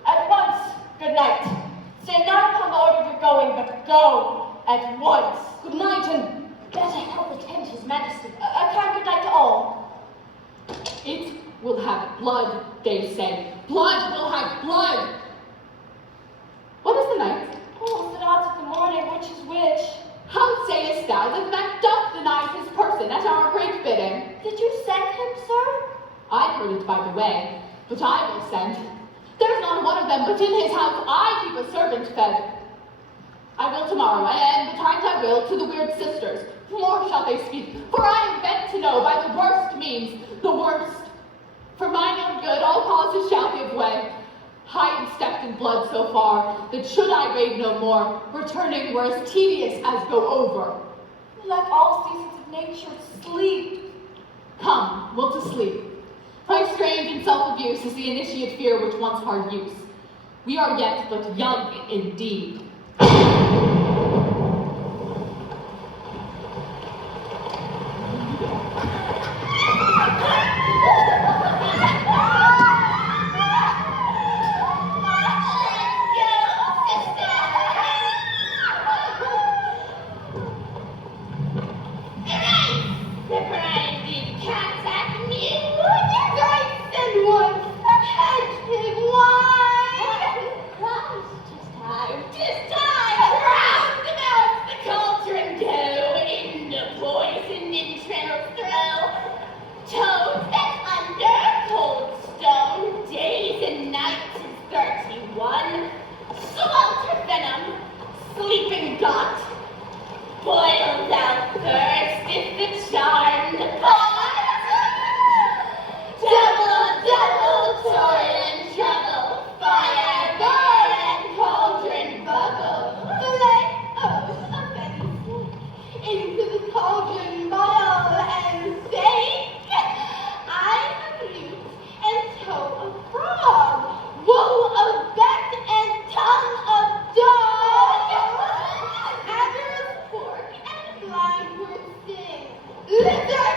At once, good night. Stay not upon the order you're going, but go at once. Good night, and better help attend his majesty. A kind good night to all. It will have blood, they say. Blood will have blood. What is the night? Oh, the odds of the morning, which is which? How sayest thou that Macduff denies his person at our great bidding? Did you send him, sir? I heard it by the way, but I will send. There's not one of them, but in his house I keep a servant fed. I will tomorrow, and betimes I will to the weird sisters. More shall they speak, for I am bent to know by the worst means, the worst. For mine own good, all causes shall give way. I am stepped in blood so far, that should I rave no more, returning were as tedious as go over. Like all seasons of nature, sleep. Come, will to sleep. My strange and self-abuse is the initiate fear which wants hard use. We are yet but young indeed. Litter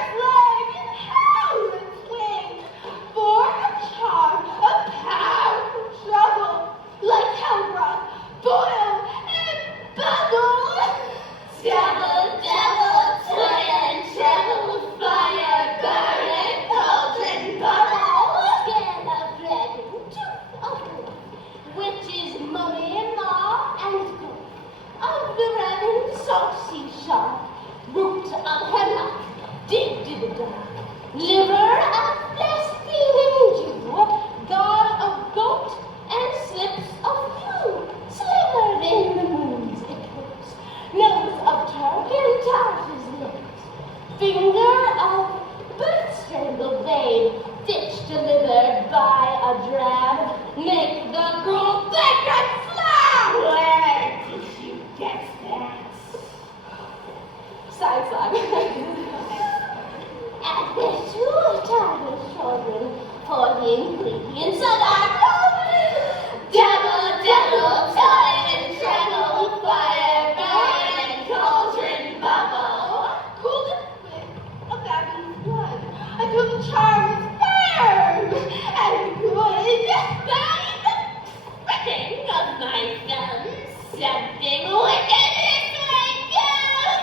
saucy shark, root of hemlock, digged in the dark, liver of flesh-feeding Jew, gall of goat, and slips of yew, slivered in the moon's eclipse, nose of Turk and Tartar's lips, finger of bird-strangled babe, ditch delivered by a drab, make the gruel thick and flab. Where did you get that? Side slide. And with two tiny children for the ingredients of our double, time, treble, fire, burn, and cauldron bubble. Cool it with a baby's blood until the charm is firm and good. By the pricking of my thumb, something wicked is going down.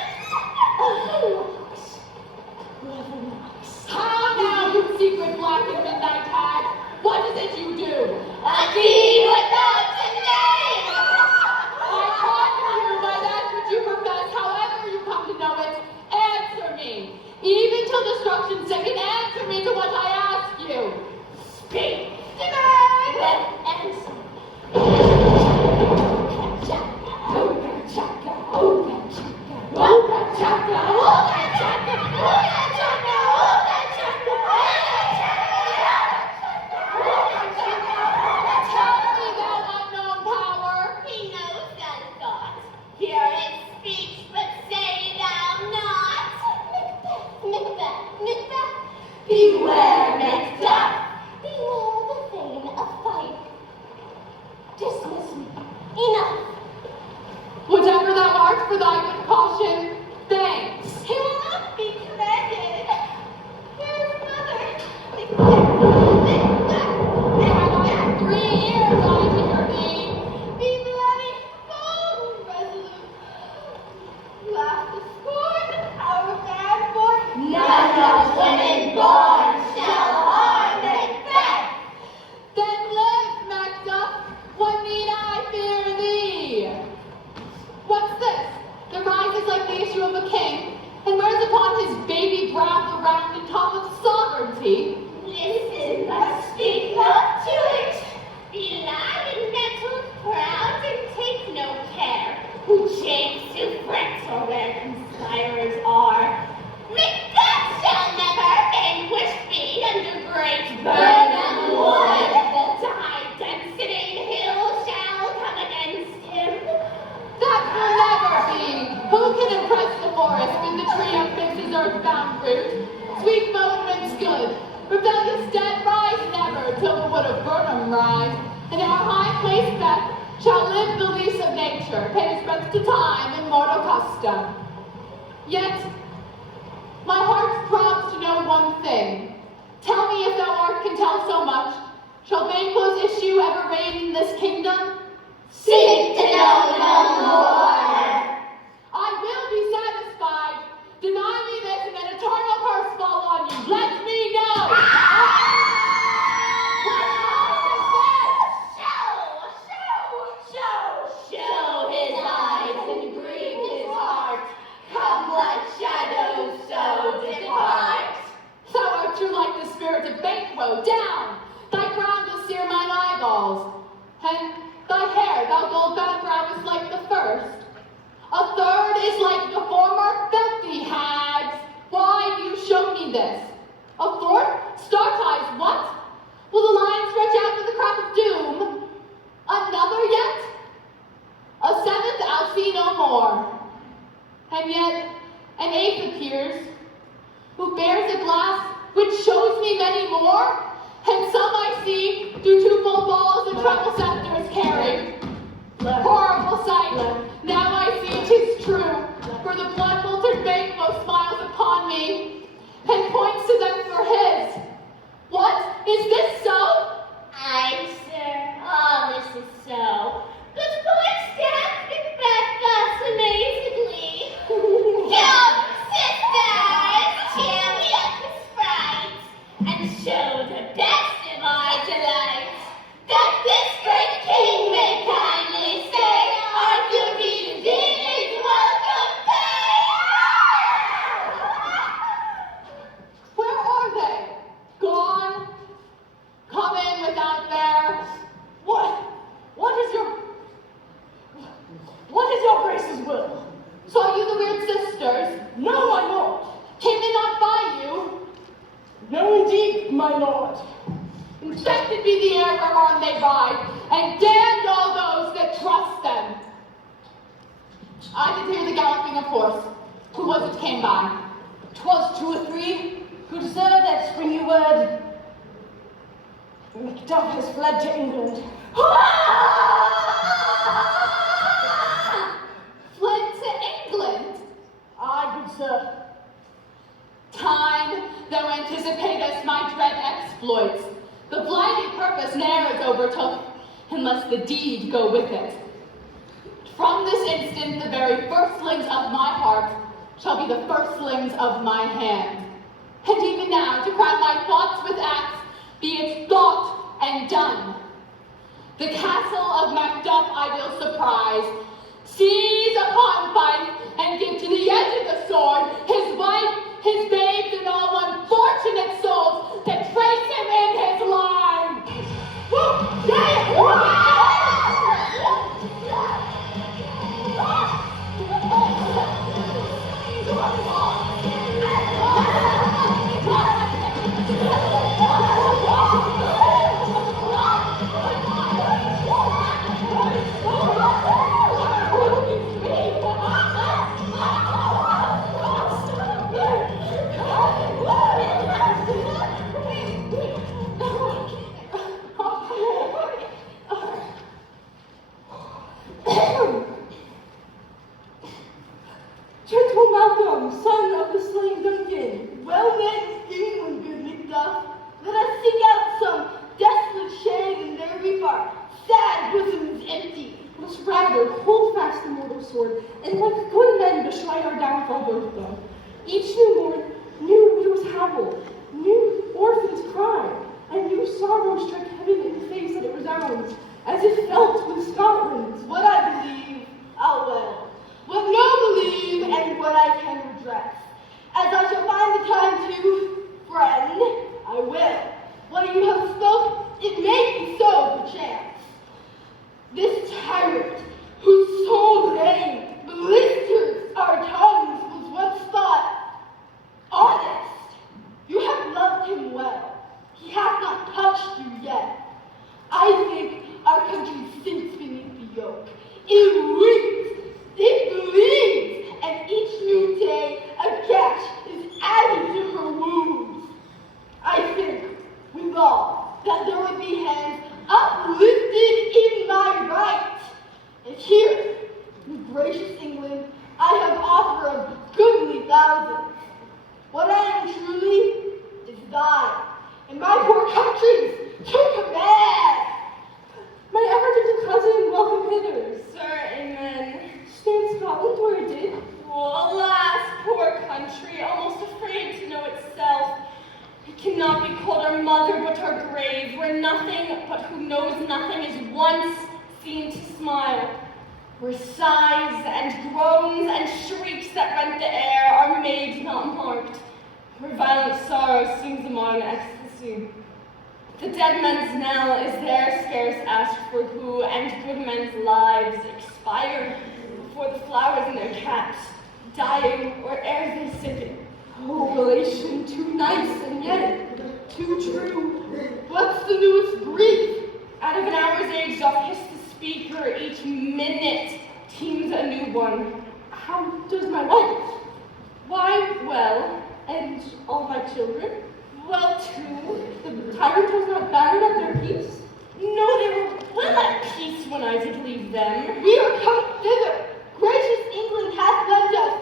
Never knocks. How now, you secret black and midnight hag? What is it you do? A deed without a name. I ponder you by that which you profess, however you come to know it. Answer me. Even till destruction second, answer me to what I ask you. Speak. Demand. Then answer. Tell me, thou unknown power. He knows thy thought. Hear his speech, but say thou not. Macbeth. Beware, Macbeth. Beware the thane of fight. Dismiss me. Enough. Whatever thou art for thy good caution, thanks. He will not be commanded. Here's mother. Had I 3 ears, I'd hear thee. Be bloody, bold, resolute. Laugh to scorn our bad boy. None of women born shall harm Macbeth. Then live, Macduff. What need I fear thee? What's this? The rise is like the issue of a king, and wears upon his baby brow the rounded top of sovereignty. Listen, but speak not to it. Be lion mettled, proud, and take no care. Who chafes to fret or where conspirers are. Macbeth shall never vanquish me under great Birnam wood. The tide and sitting hill shall come against him. That will never be. Who can impress the forest when the tree upmakes his earthbound root? Sweet motements good. Rebellious dead rise never till the wood of Birnam rise. And our high place Beth shall live the lease of nature, pay respects to time and mortal custom. Yet, my heart throbs to know one thing. Tell me if thou art can tell so much. Shall Banquo's issue ever reign in this kingdom? Seek to know no more. I will be satisfied. Deny me this and an eternal curse fall on you. Let me know. Show his eyes and grieve his heart. Come, let shadows so depart. Thou art too like the spirit of Banquo. Down. Thy crown does sear mine eyeballs. And thy hair, thou gold-bound brow, is like the first. A third is like the former filthy hags. Why do you show me this? A fourth? Start eyes, what? Will the line stretch out to the crack of doom? Another yet? A seventh I'll see no more. And yet an eighth appears, who bears a glass which shows me many more. And some I see do 2 full balls and treble scepters carry. Horrible sight. Now I see 'tis true, for the blood-bolted Banquo smiles upon me and points to them for his. What? Is this so? Aye, sir, all this is so. But what stands Macbeth thus amazingly? Come, sisters, cheer me up with sprites, and show the best of our delights, that this great king may kindly say, our duty to thee is welcome Blessed be the air whereon they ride, and damned all those that trust them. I did hear the galloping of horse. Who was it came by? 'Twas 2 or 3, good sir, that spring you word. Macduff has fled to England. Fled to England? Aye, good sir. Time, thou anticipatest my dread exploits. The blighted purpose ne'er is overtook, unless the deed go with it. From this instant, the very firstlings of my heart shall be the firstlings of my hand. And even now, to crown my thoughts with acts, be it thought and done. The castle of Macduff I will surprise, seize upon fife, and give to the edge of the sword his wife, his babes, and all unfortunate souls that trace him in his line. Gentle Malcolm, son of the slain Duncan. Well met England, good Macduff. Let us seek out some desolate shade, and there we part. Sad bosoms empty. Let us rather hold fast the mortal sword, and like good men bestride our downfall both them. Each new morn, new widows howl, new orphans cry, and new sorrow strike heaven in the face that it resounds, as if felt with Scotland. What I believe, I'll well. What no believe, and what I can redress. As I shall find the time to, friend, I will. What you have spoke, it may be so, perchance. This tyrant, whose sole reign blisters our tongues, was once thought honest. You have loved him well. He hath not touched you yet. I think our country sinks beneath the yoke. It weeps, it bleeds, and each new day a gash is added to her wounds. I think, withal, that there would be hands uplifted in my right. And here, in gracious England, I have offer of goodly thousands. What I am truly is thine, and my poor country's to command. My ever-gentle cousin, welcome hither. Sir, amen. Stay in Scotland where it did. Oh, alas, poor country, almost afraid to know itself. It cannot be called our mother, but our grave, where nothing but who knows nothing is once seen to smile, where sighs and groans and shrieks that rent the air are made not marked, where violent sorrow seems a modern ecstasy. The dead man's knell is there scarce asked for who, and good men's lives expire before the flowers in their caps, dying or ere they sicken. Oh, relation too nice and yet too true. What's the newest grief? Out of an hour's age doth hiss the speaker, each minute teems a new one. How does my wife? Why, well, And all my children? well, too. The tyrant has not battered at their peace? No, they were well at peace when I did leave them. We are come thither. Gracious England hath lent us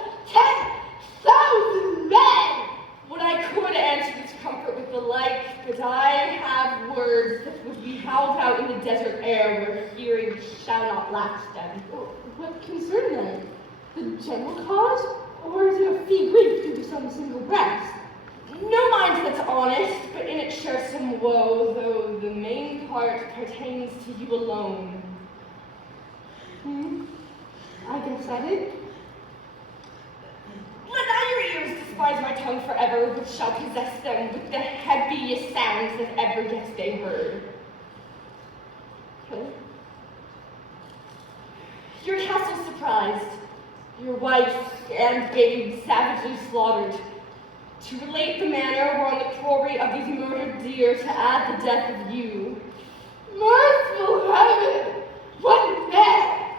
10,000 men. Would I could answer this comfort with the like, but I have words that would be howled out in the desert air where hearing shall not last them. What concern them? The general cause? Or is it a fee grief due to some single breast? No mind that's honest, but in it shares some woe, though the main part pertains to you alone. I guess I did. Let not your ears despise my tongue forever, which shall possess them with the heaviest sounds that ever yet they heard. Okay. Your castle surprised, your wife and babe savagely slaughtered. To relate the manner whereon the quarry of these murdered deer to add the death of you, Merciful heaven! What man!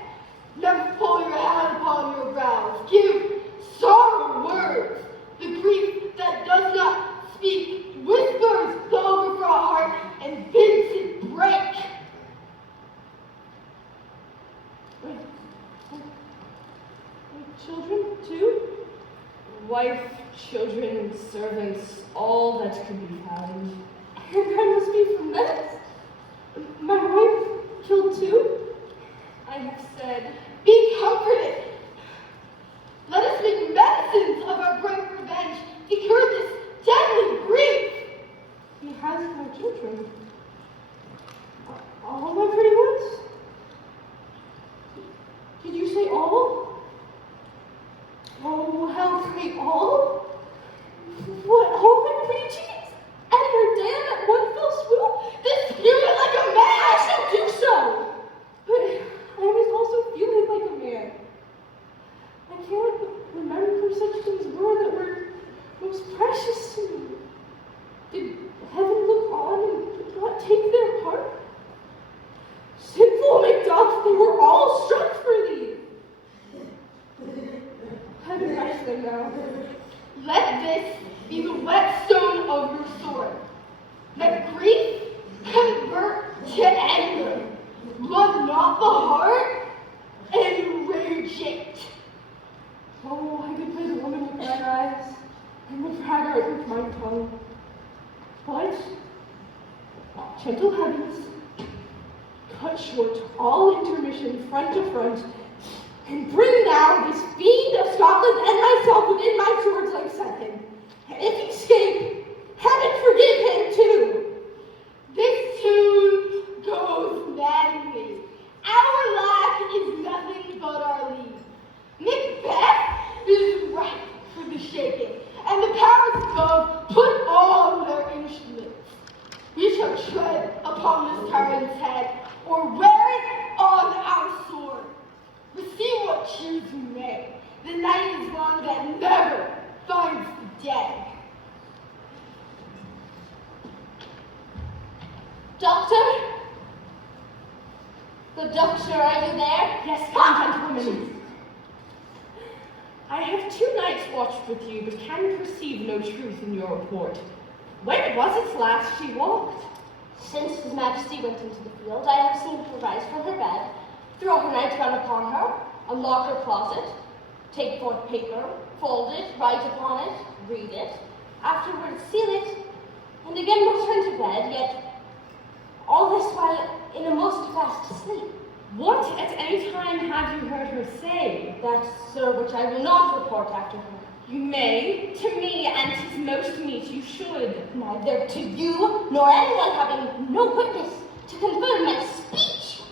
Never pull your hand upon your brows. Give sorrow words. The grief that does not speak whispers the overfraught heart and bids it break. Children, too? Wife, children, servants, all that could be found. And I must be from Venice. My wife killed too. I have said, Be comforted. Let us make medicines of our great revenge to cure this deadly grief. He has no children. All my pretty ones? Did you say all? Oh, how great all? What, all my pretty chickens? And their dam at one fell swoop? This spirit like a man. I shall do so! But I must also feel it like a man. I can't remember who such things were that were most precious to me. Did heaven look on and did not take their part? Sinful Macduff, they were all struck for thee. Heaven hush them now. Let this be the whetstone of your sword. Let grief convert to anger. Love not the heart, enrage it. Oh, I could play the woman with my eyes and the braggart with my tongue. But, gentle heavens, cut short all intermission front to front, and bring now this fiend of Scotland and myself within my sword's length second. And if he escape, heaven forgive him too. This tune goes madly. Our lack is nothing but our lead. Macbeth is ripe for the shaking, and the powers above put on their instruments. We shall tread upon this tyrant's head, or wear it on our sword. Receive what cheers we may. The night is one that never finds the dead. Doctor? Good doctor, are you there? yes, come, gentlewoman. I have 2 nights watched with you, but can perceive no truth in your report. When was it last she walked? Since His Majesty went into the field, I have seen her rise from her bed, throw her nightgown upon her, unlock her closet, take forth paper, fold it, write upon it, read it, afterwards seal it, and again return to bed, yet all this while in a most fast sleep. What at any time have you heard her say? That, sir, which I will not report after her. You may, to me, and 'tis most meet you should. Neither to you, nor anyone having no witness to confirm my speech.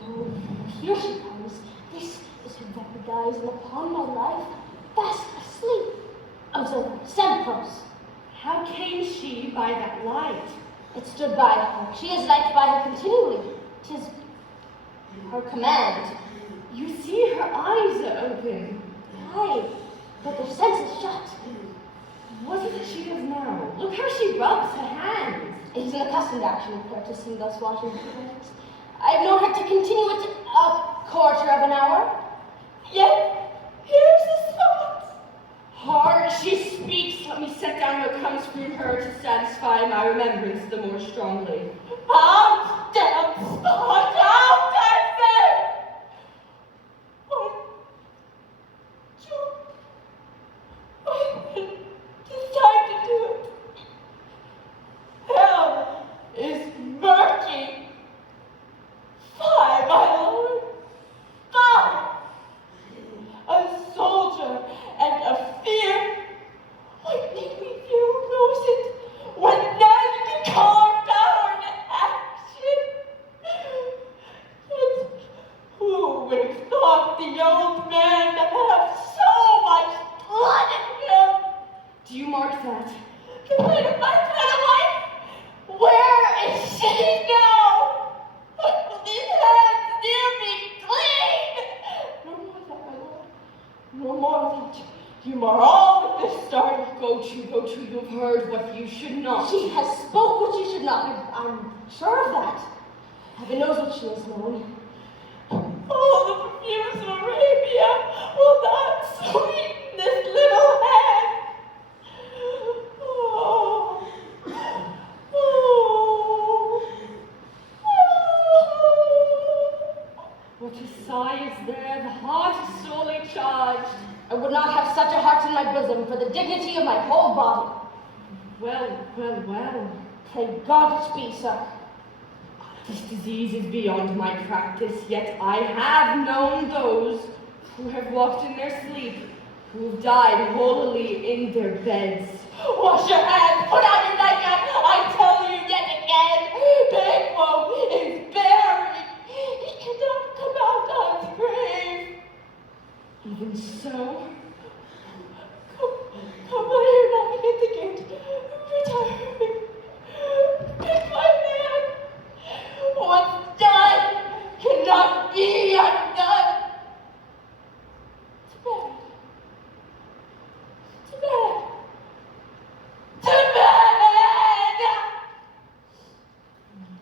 Oh, here she comes. This is her vapid guise, and upon my life, fast asleep. Observe, stand close. How came she by that light? It stood by her. She is light by her continually. 'Tis her command. You see her eyes are open. Aye, but their senses shut. What is it she does now? Look how she rubs her hands. It is an accustomed action of her to seem thus washing her hands. I have known her to continue it a quarter of an hour. Yet, here's the thought. Hard she speaks. Let me set down what comes from her to satisfy my remembrance the more strongly. Out, damn spot! Out, I say! Oh, Joe. It's time to do it. Hell is murky. Fie, my lord. Fie! A soldier and a fear. What need we fear? Who knows it? When none can calm down action. Yet who would have thought the old man to have so much blood in him? Do you mark that? The light of my better life? Where is she now? What will these hands near me clean? No more of that, my lord. No more of that. You are all with this start. Go to, you have heard what you should not. She has spoke what she should not. I'm sure of that. Heaven knows what she has known. Oh, the perfumes of Arabia will not sweeten this little hand. Oh. Oh. What a sigh is there, the heart is sorely charged. I would not have such a heart in my bosom for the dignity of my whole body. Well, well, well. Pray God it be so. This disease is beyond my practice, yet I have known those who have walked in their sleep, who have died holily in their beds. Wash your hands, put on your nightgown, I tell you yet again, Banquo is buried. He cannot come out of his grave. Even so, come while you're knocking at the gate, retire me. Take my hand. What's done cannot be undone. To bed. To bed. To bed!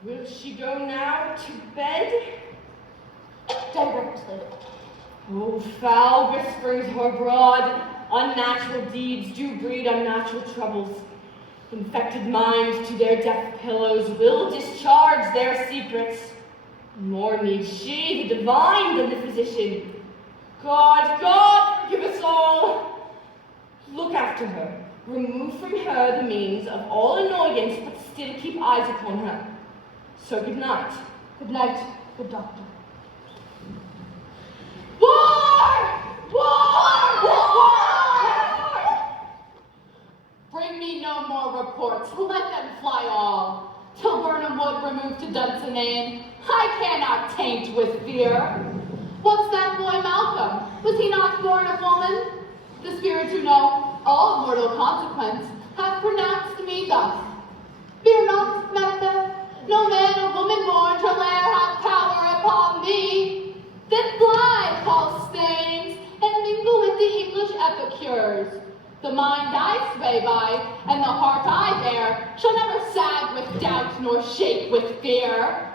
Will she go now to bed? Directly. Oh, foul whisperings are abroad. Unnatural deeds do breed unnatural troubles. Infected minds to their deaf pillows will discharge their secrets. More needs she, the divine, than the physician. God, forgive us all. Look after her. Remove from her the means of all annoyance, but still keep eyes upon her. So good night. Good night, good doctor. War! War! War! Bring me no more reports. Let them fly all. Till Burnham Wood removed to Dunsinane, I cannot taint with fear. What's that boy Malcolm? Was he not born of woman? The spirits who know all mortal consequence have pronounced me thus. Fear not, Macbeth. No man or woman born shall e'er have power upon thee. Then fly, false things, and mingle with the English epicures. The mind I sway by, and the heart I bear, shall never sag with doubt, nor shake with fear.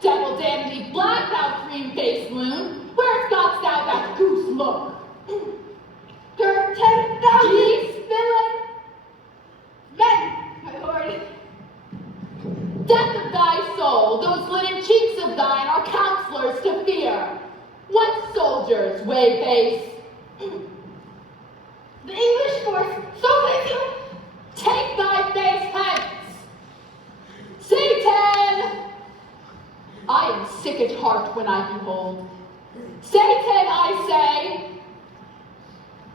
Devil damn thee, black thou cream-faced loon, where gott'st thou that goose look? Gird 10,000 geese, villain! Men, my lord. Death of thy soul, those linen cheeks of thine are counselors to fear. What soldiers, whey-face? The English force, so little, take thy face hence. Satan! I am sick at heart when I behold. Satan, I say,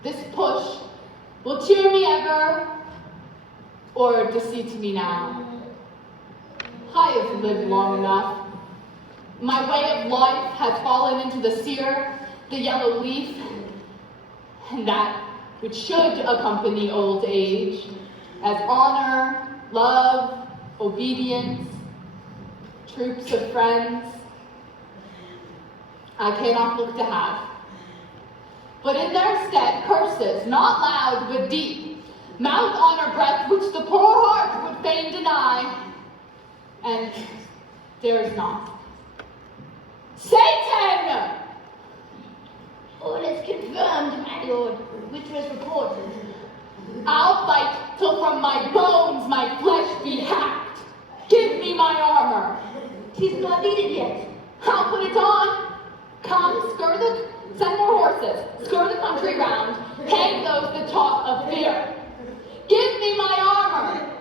this push will cheer me ever, or deceit me now. I have lived long enough. My way of life has fallen into the sere, the yellow leaf, and that which should accompany old age, as honor, love, obedience, troops of friends, I cannot look to have. But in their stead, curses, not loud but deep, mouth honor breath which the poor heart would fain deny, and dares not. Satan! Orders confirmed, my lord, which was reported. I'll fight till from my bones my flesh be hacked. Give me my armor. 'Tis not needed yet. I'll put it on. Come, send more horses, scour the country round, hang those that talk of fear. Give me my armor.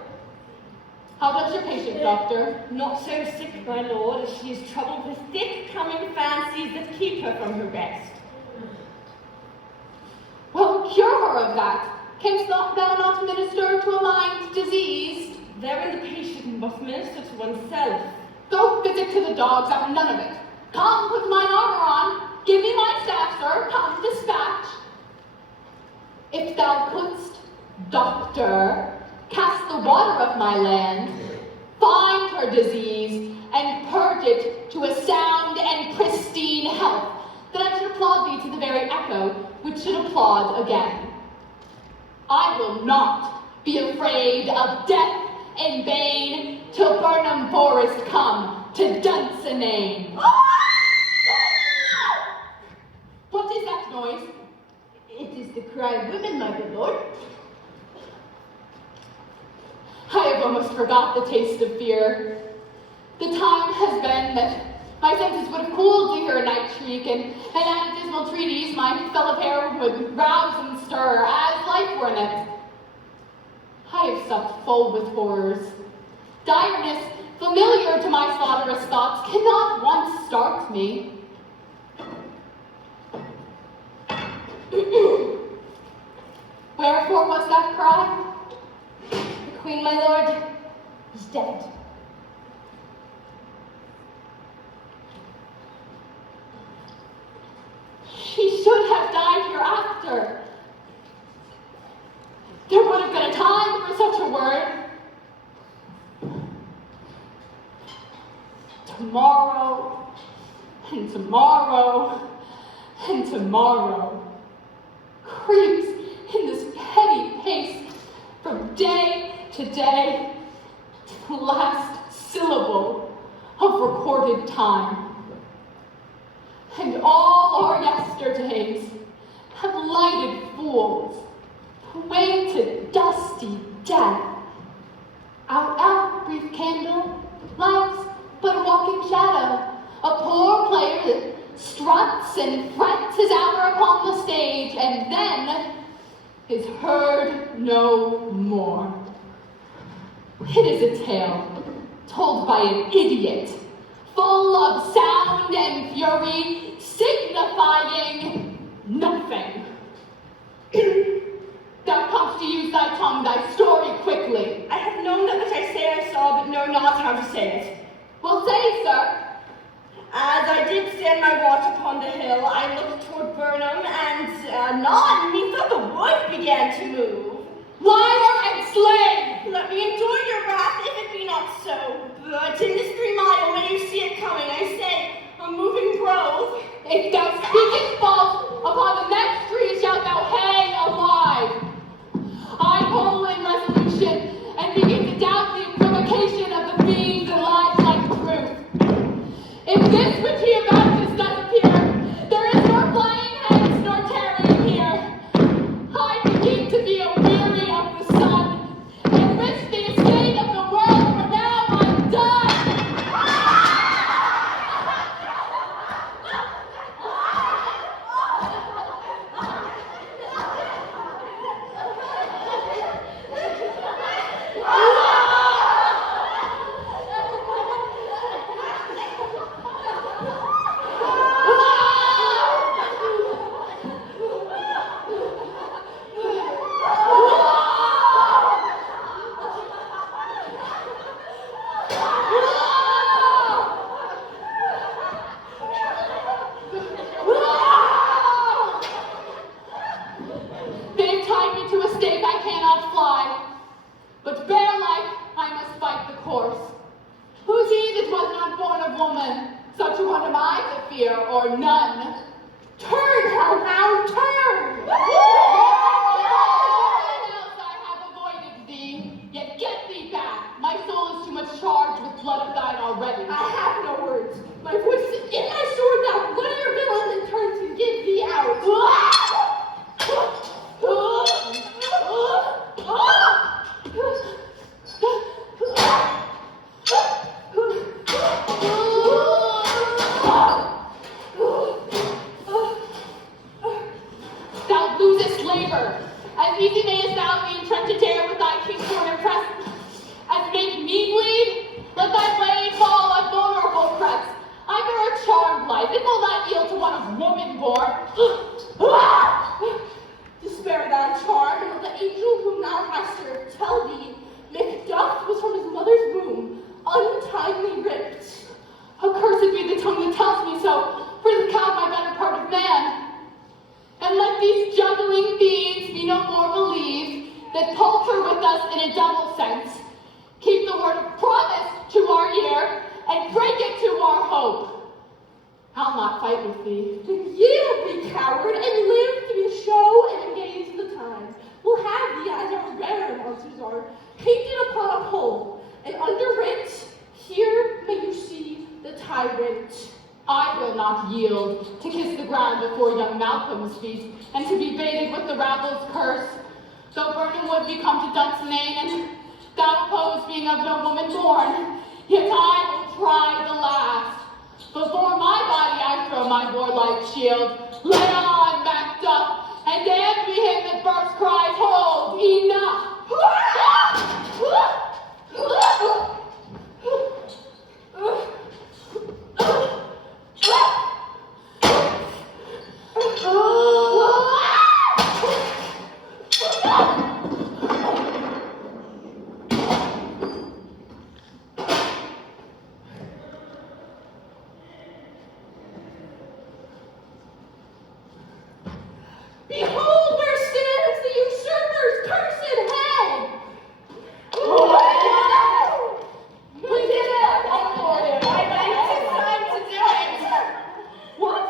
How does your patient, doctor? Not so sick, my lord, as she is troubled with thick coming fancies that keep her from her rest. Well, cure her of that. Canst thou not minister to a mind diseased? Therein the patient must minister to oneself. Go physic to the dogs, I've none of it. Come, put mine armor on. Give me my staff, sir. Come, dispatch. If thou couldst, doctor, cast the water of my land, find her disease, and purge it to a sound and pristine health, that I should applaud thee to the very echo, which should applaud again. I will not be afraid of death in vain, till Burnham Forest come to Dunsinane. What is that noise? It is the cry of women, my good lord. I have almost forgot the taste of fear. The time has been that my senses would have cooled to hear a night shriek, and at a dismal treatise my fellow pair would rouse and stir as life were in it. I have supped full with horrors. Direness, familiar to my slaughterous thoughts, cannot once start me. Wherefore was that cry? The queen, my lord, is dead. She should have died hereafter. There would have been a time for such a word. Tomorrow, and tomorrow, and tomorrow creeps in this petty pace from day to day to the last syllable of recorded time. And all our yesterdays have lighted fools, way to dusty death. Out, out, brief candle, life's but a walking shadow, a poor player that struts and frets his hour upon the stage, and then is heard no more. It is a tale told by an idiot, full of sound and fury, signifying nothing. Thou comest to use thy tongue, thy story quickly. I have known that which I say I saw, but know not how to say it. Well, say, sir. As I did stand my watch upon the hill, I looked toward Burnham, and anon methought the wood began to move. Liar and slave! Let me endure your wrath, if it be not so. But in this 3 mile, when you see it coming, I say, a moving grove. If thou speakest false, upon the next tree shalt thou hang alive. I pull in resolution, and begin to doubt the equivocation of the fiends that lies like truth. If this which he avouches does appear, there is nor flying hence nor tarrying here. I begin to be aweary of the sun, and wish the estate of the world were now undone. They've tied me to a stake I cannot fly, but bare life I must fight the course. Who's he that was not born of woman? Such a one am I to fear, or none. Turn, hellhound, turn! Else I have avoided thee, yet get thee back. My soul is too much charged with blood of thine already. I have no words. My voice is in my sword, thou bloodier villain, and turn to give thee out. Thou losest labor. As easy mayest thou be entrenched air with thy king's sword impressed, as make me bleed. Let thy blade fall on vulnerable crest. I bear a charmed life, it will not yield to one of woman born. Despair thy charm, and let the angel whom thou hast served tell thee, Macduff was from his mother's womb, untimely ripped. Accursed be the tongue that tells me so, for it hath cowed my better part of man. And let these juggling fiends be no more believed, that palter with us in a double sense. Keep the word of promise to our ear, and break it to our hope. I'll not fight with thee. Yield, be coward, and live to be show and engage the time. We'll have thee as our rare monsters are, painted upon a pole, and under it, here may you see the tyrant. I will not yield to kiss the ground before young Malcolm's feet, and to be baited with the rabble's curse. Though Burnham would become to Dunsinane, and thou pose being of no woman born, yet I will try the last. Before my body I throw my warlike shield. Lay on, Macduff, and damn be him that first cries, hold, enough! Behold where stands the usurper's cursed head! We did it! One for him. I think it's time to do it. What?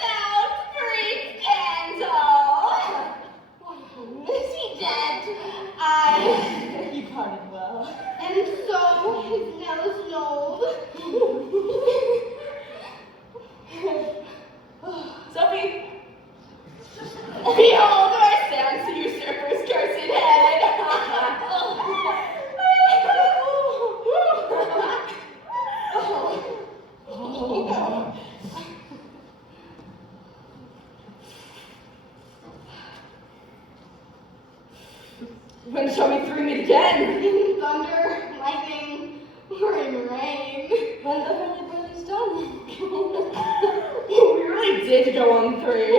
Out, brief candle. Is he dead? You parted well. And so his nose knows. Sophie! Behold where stands the usurper's cursed head! When shall we three meet again? In thunder, lightning, or in rain. When the Holy Brother's done. We really did go on three.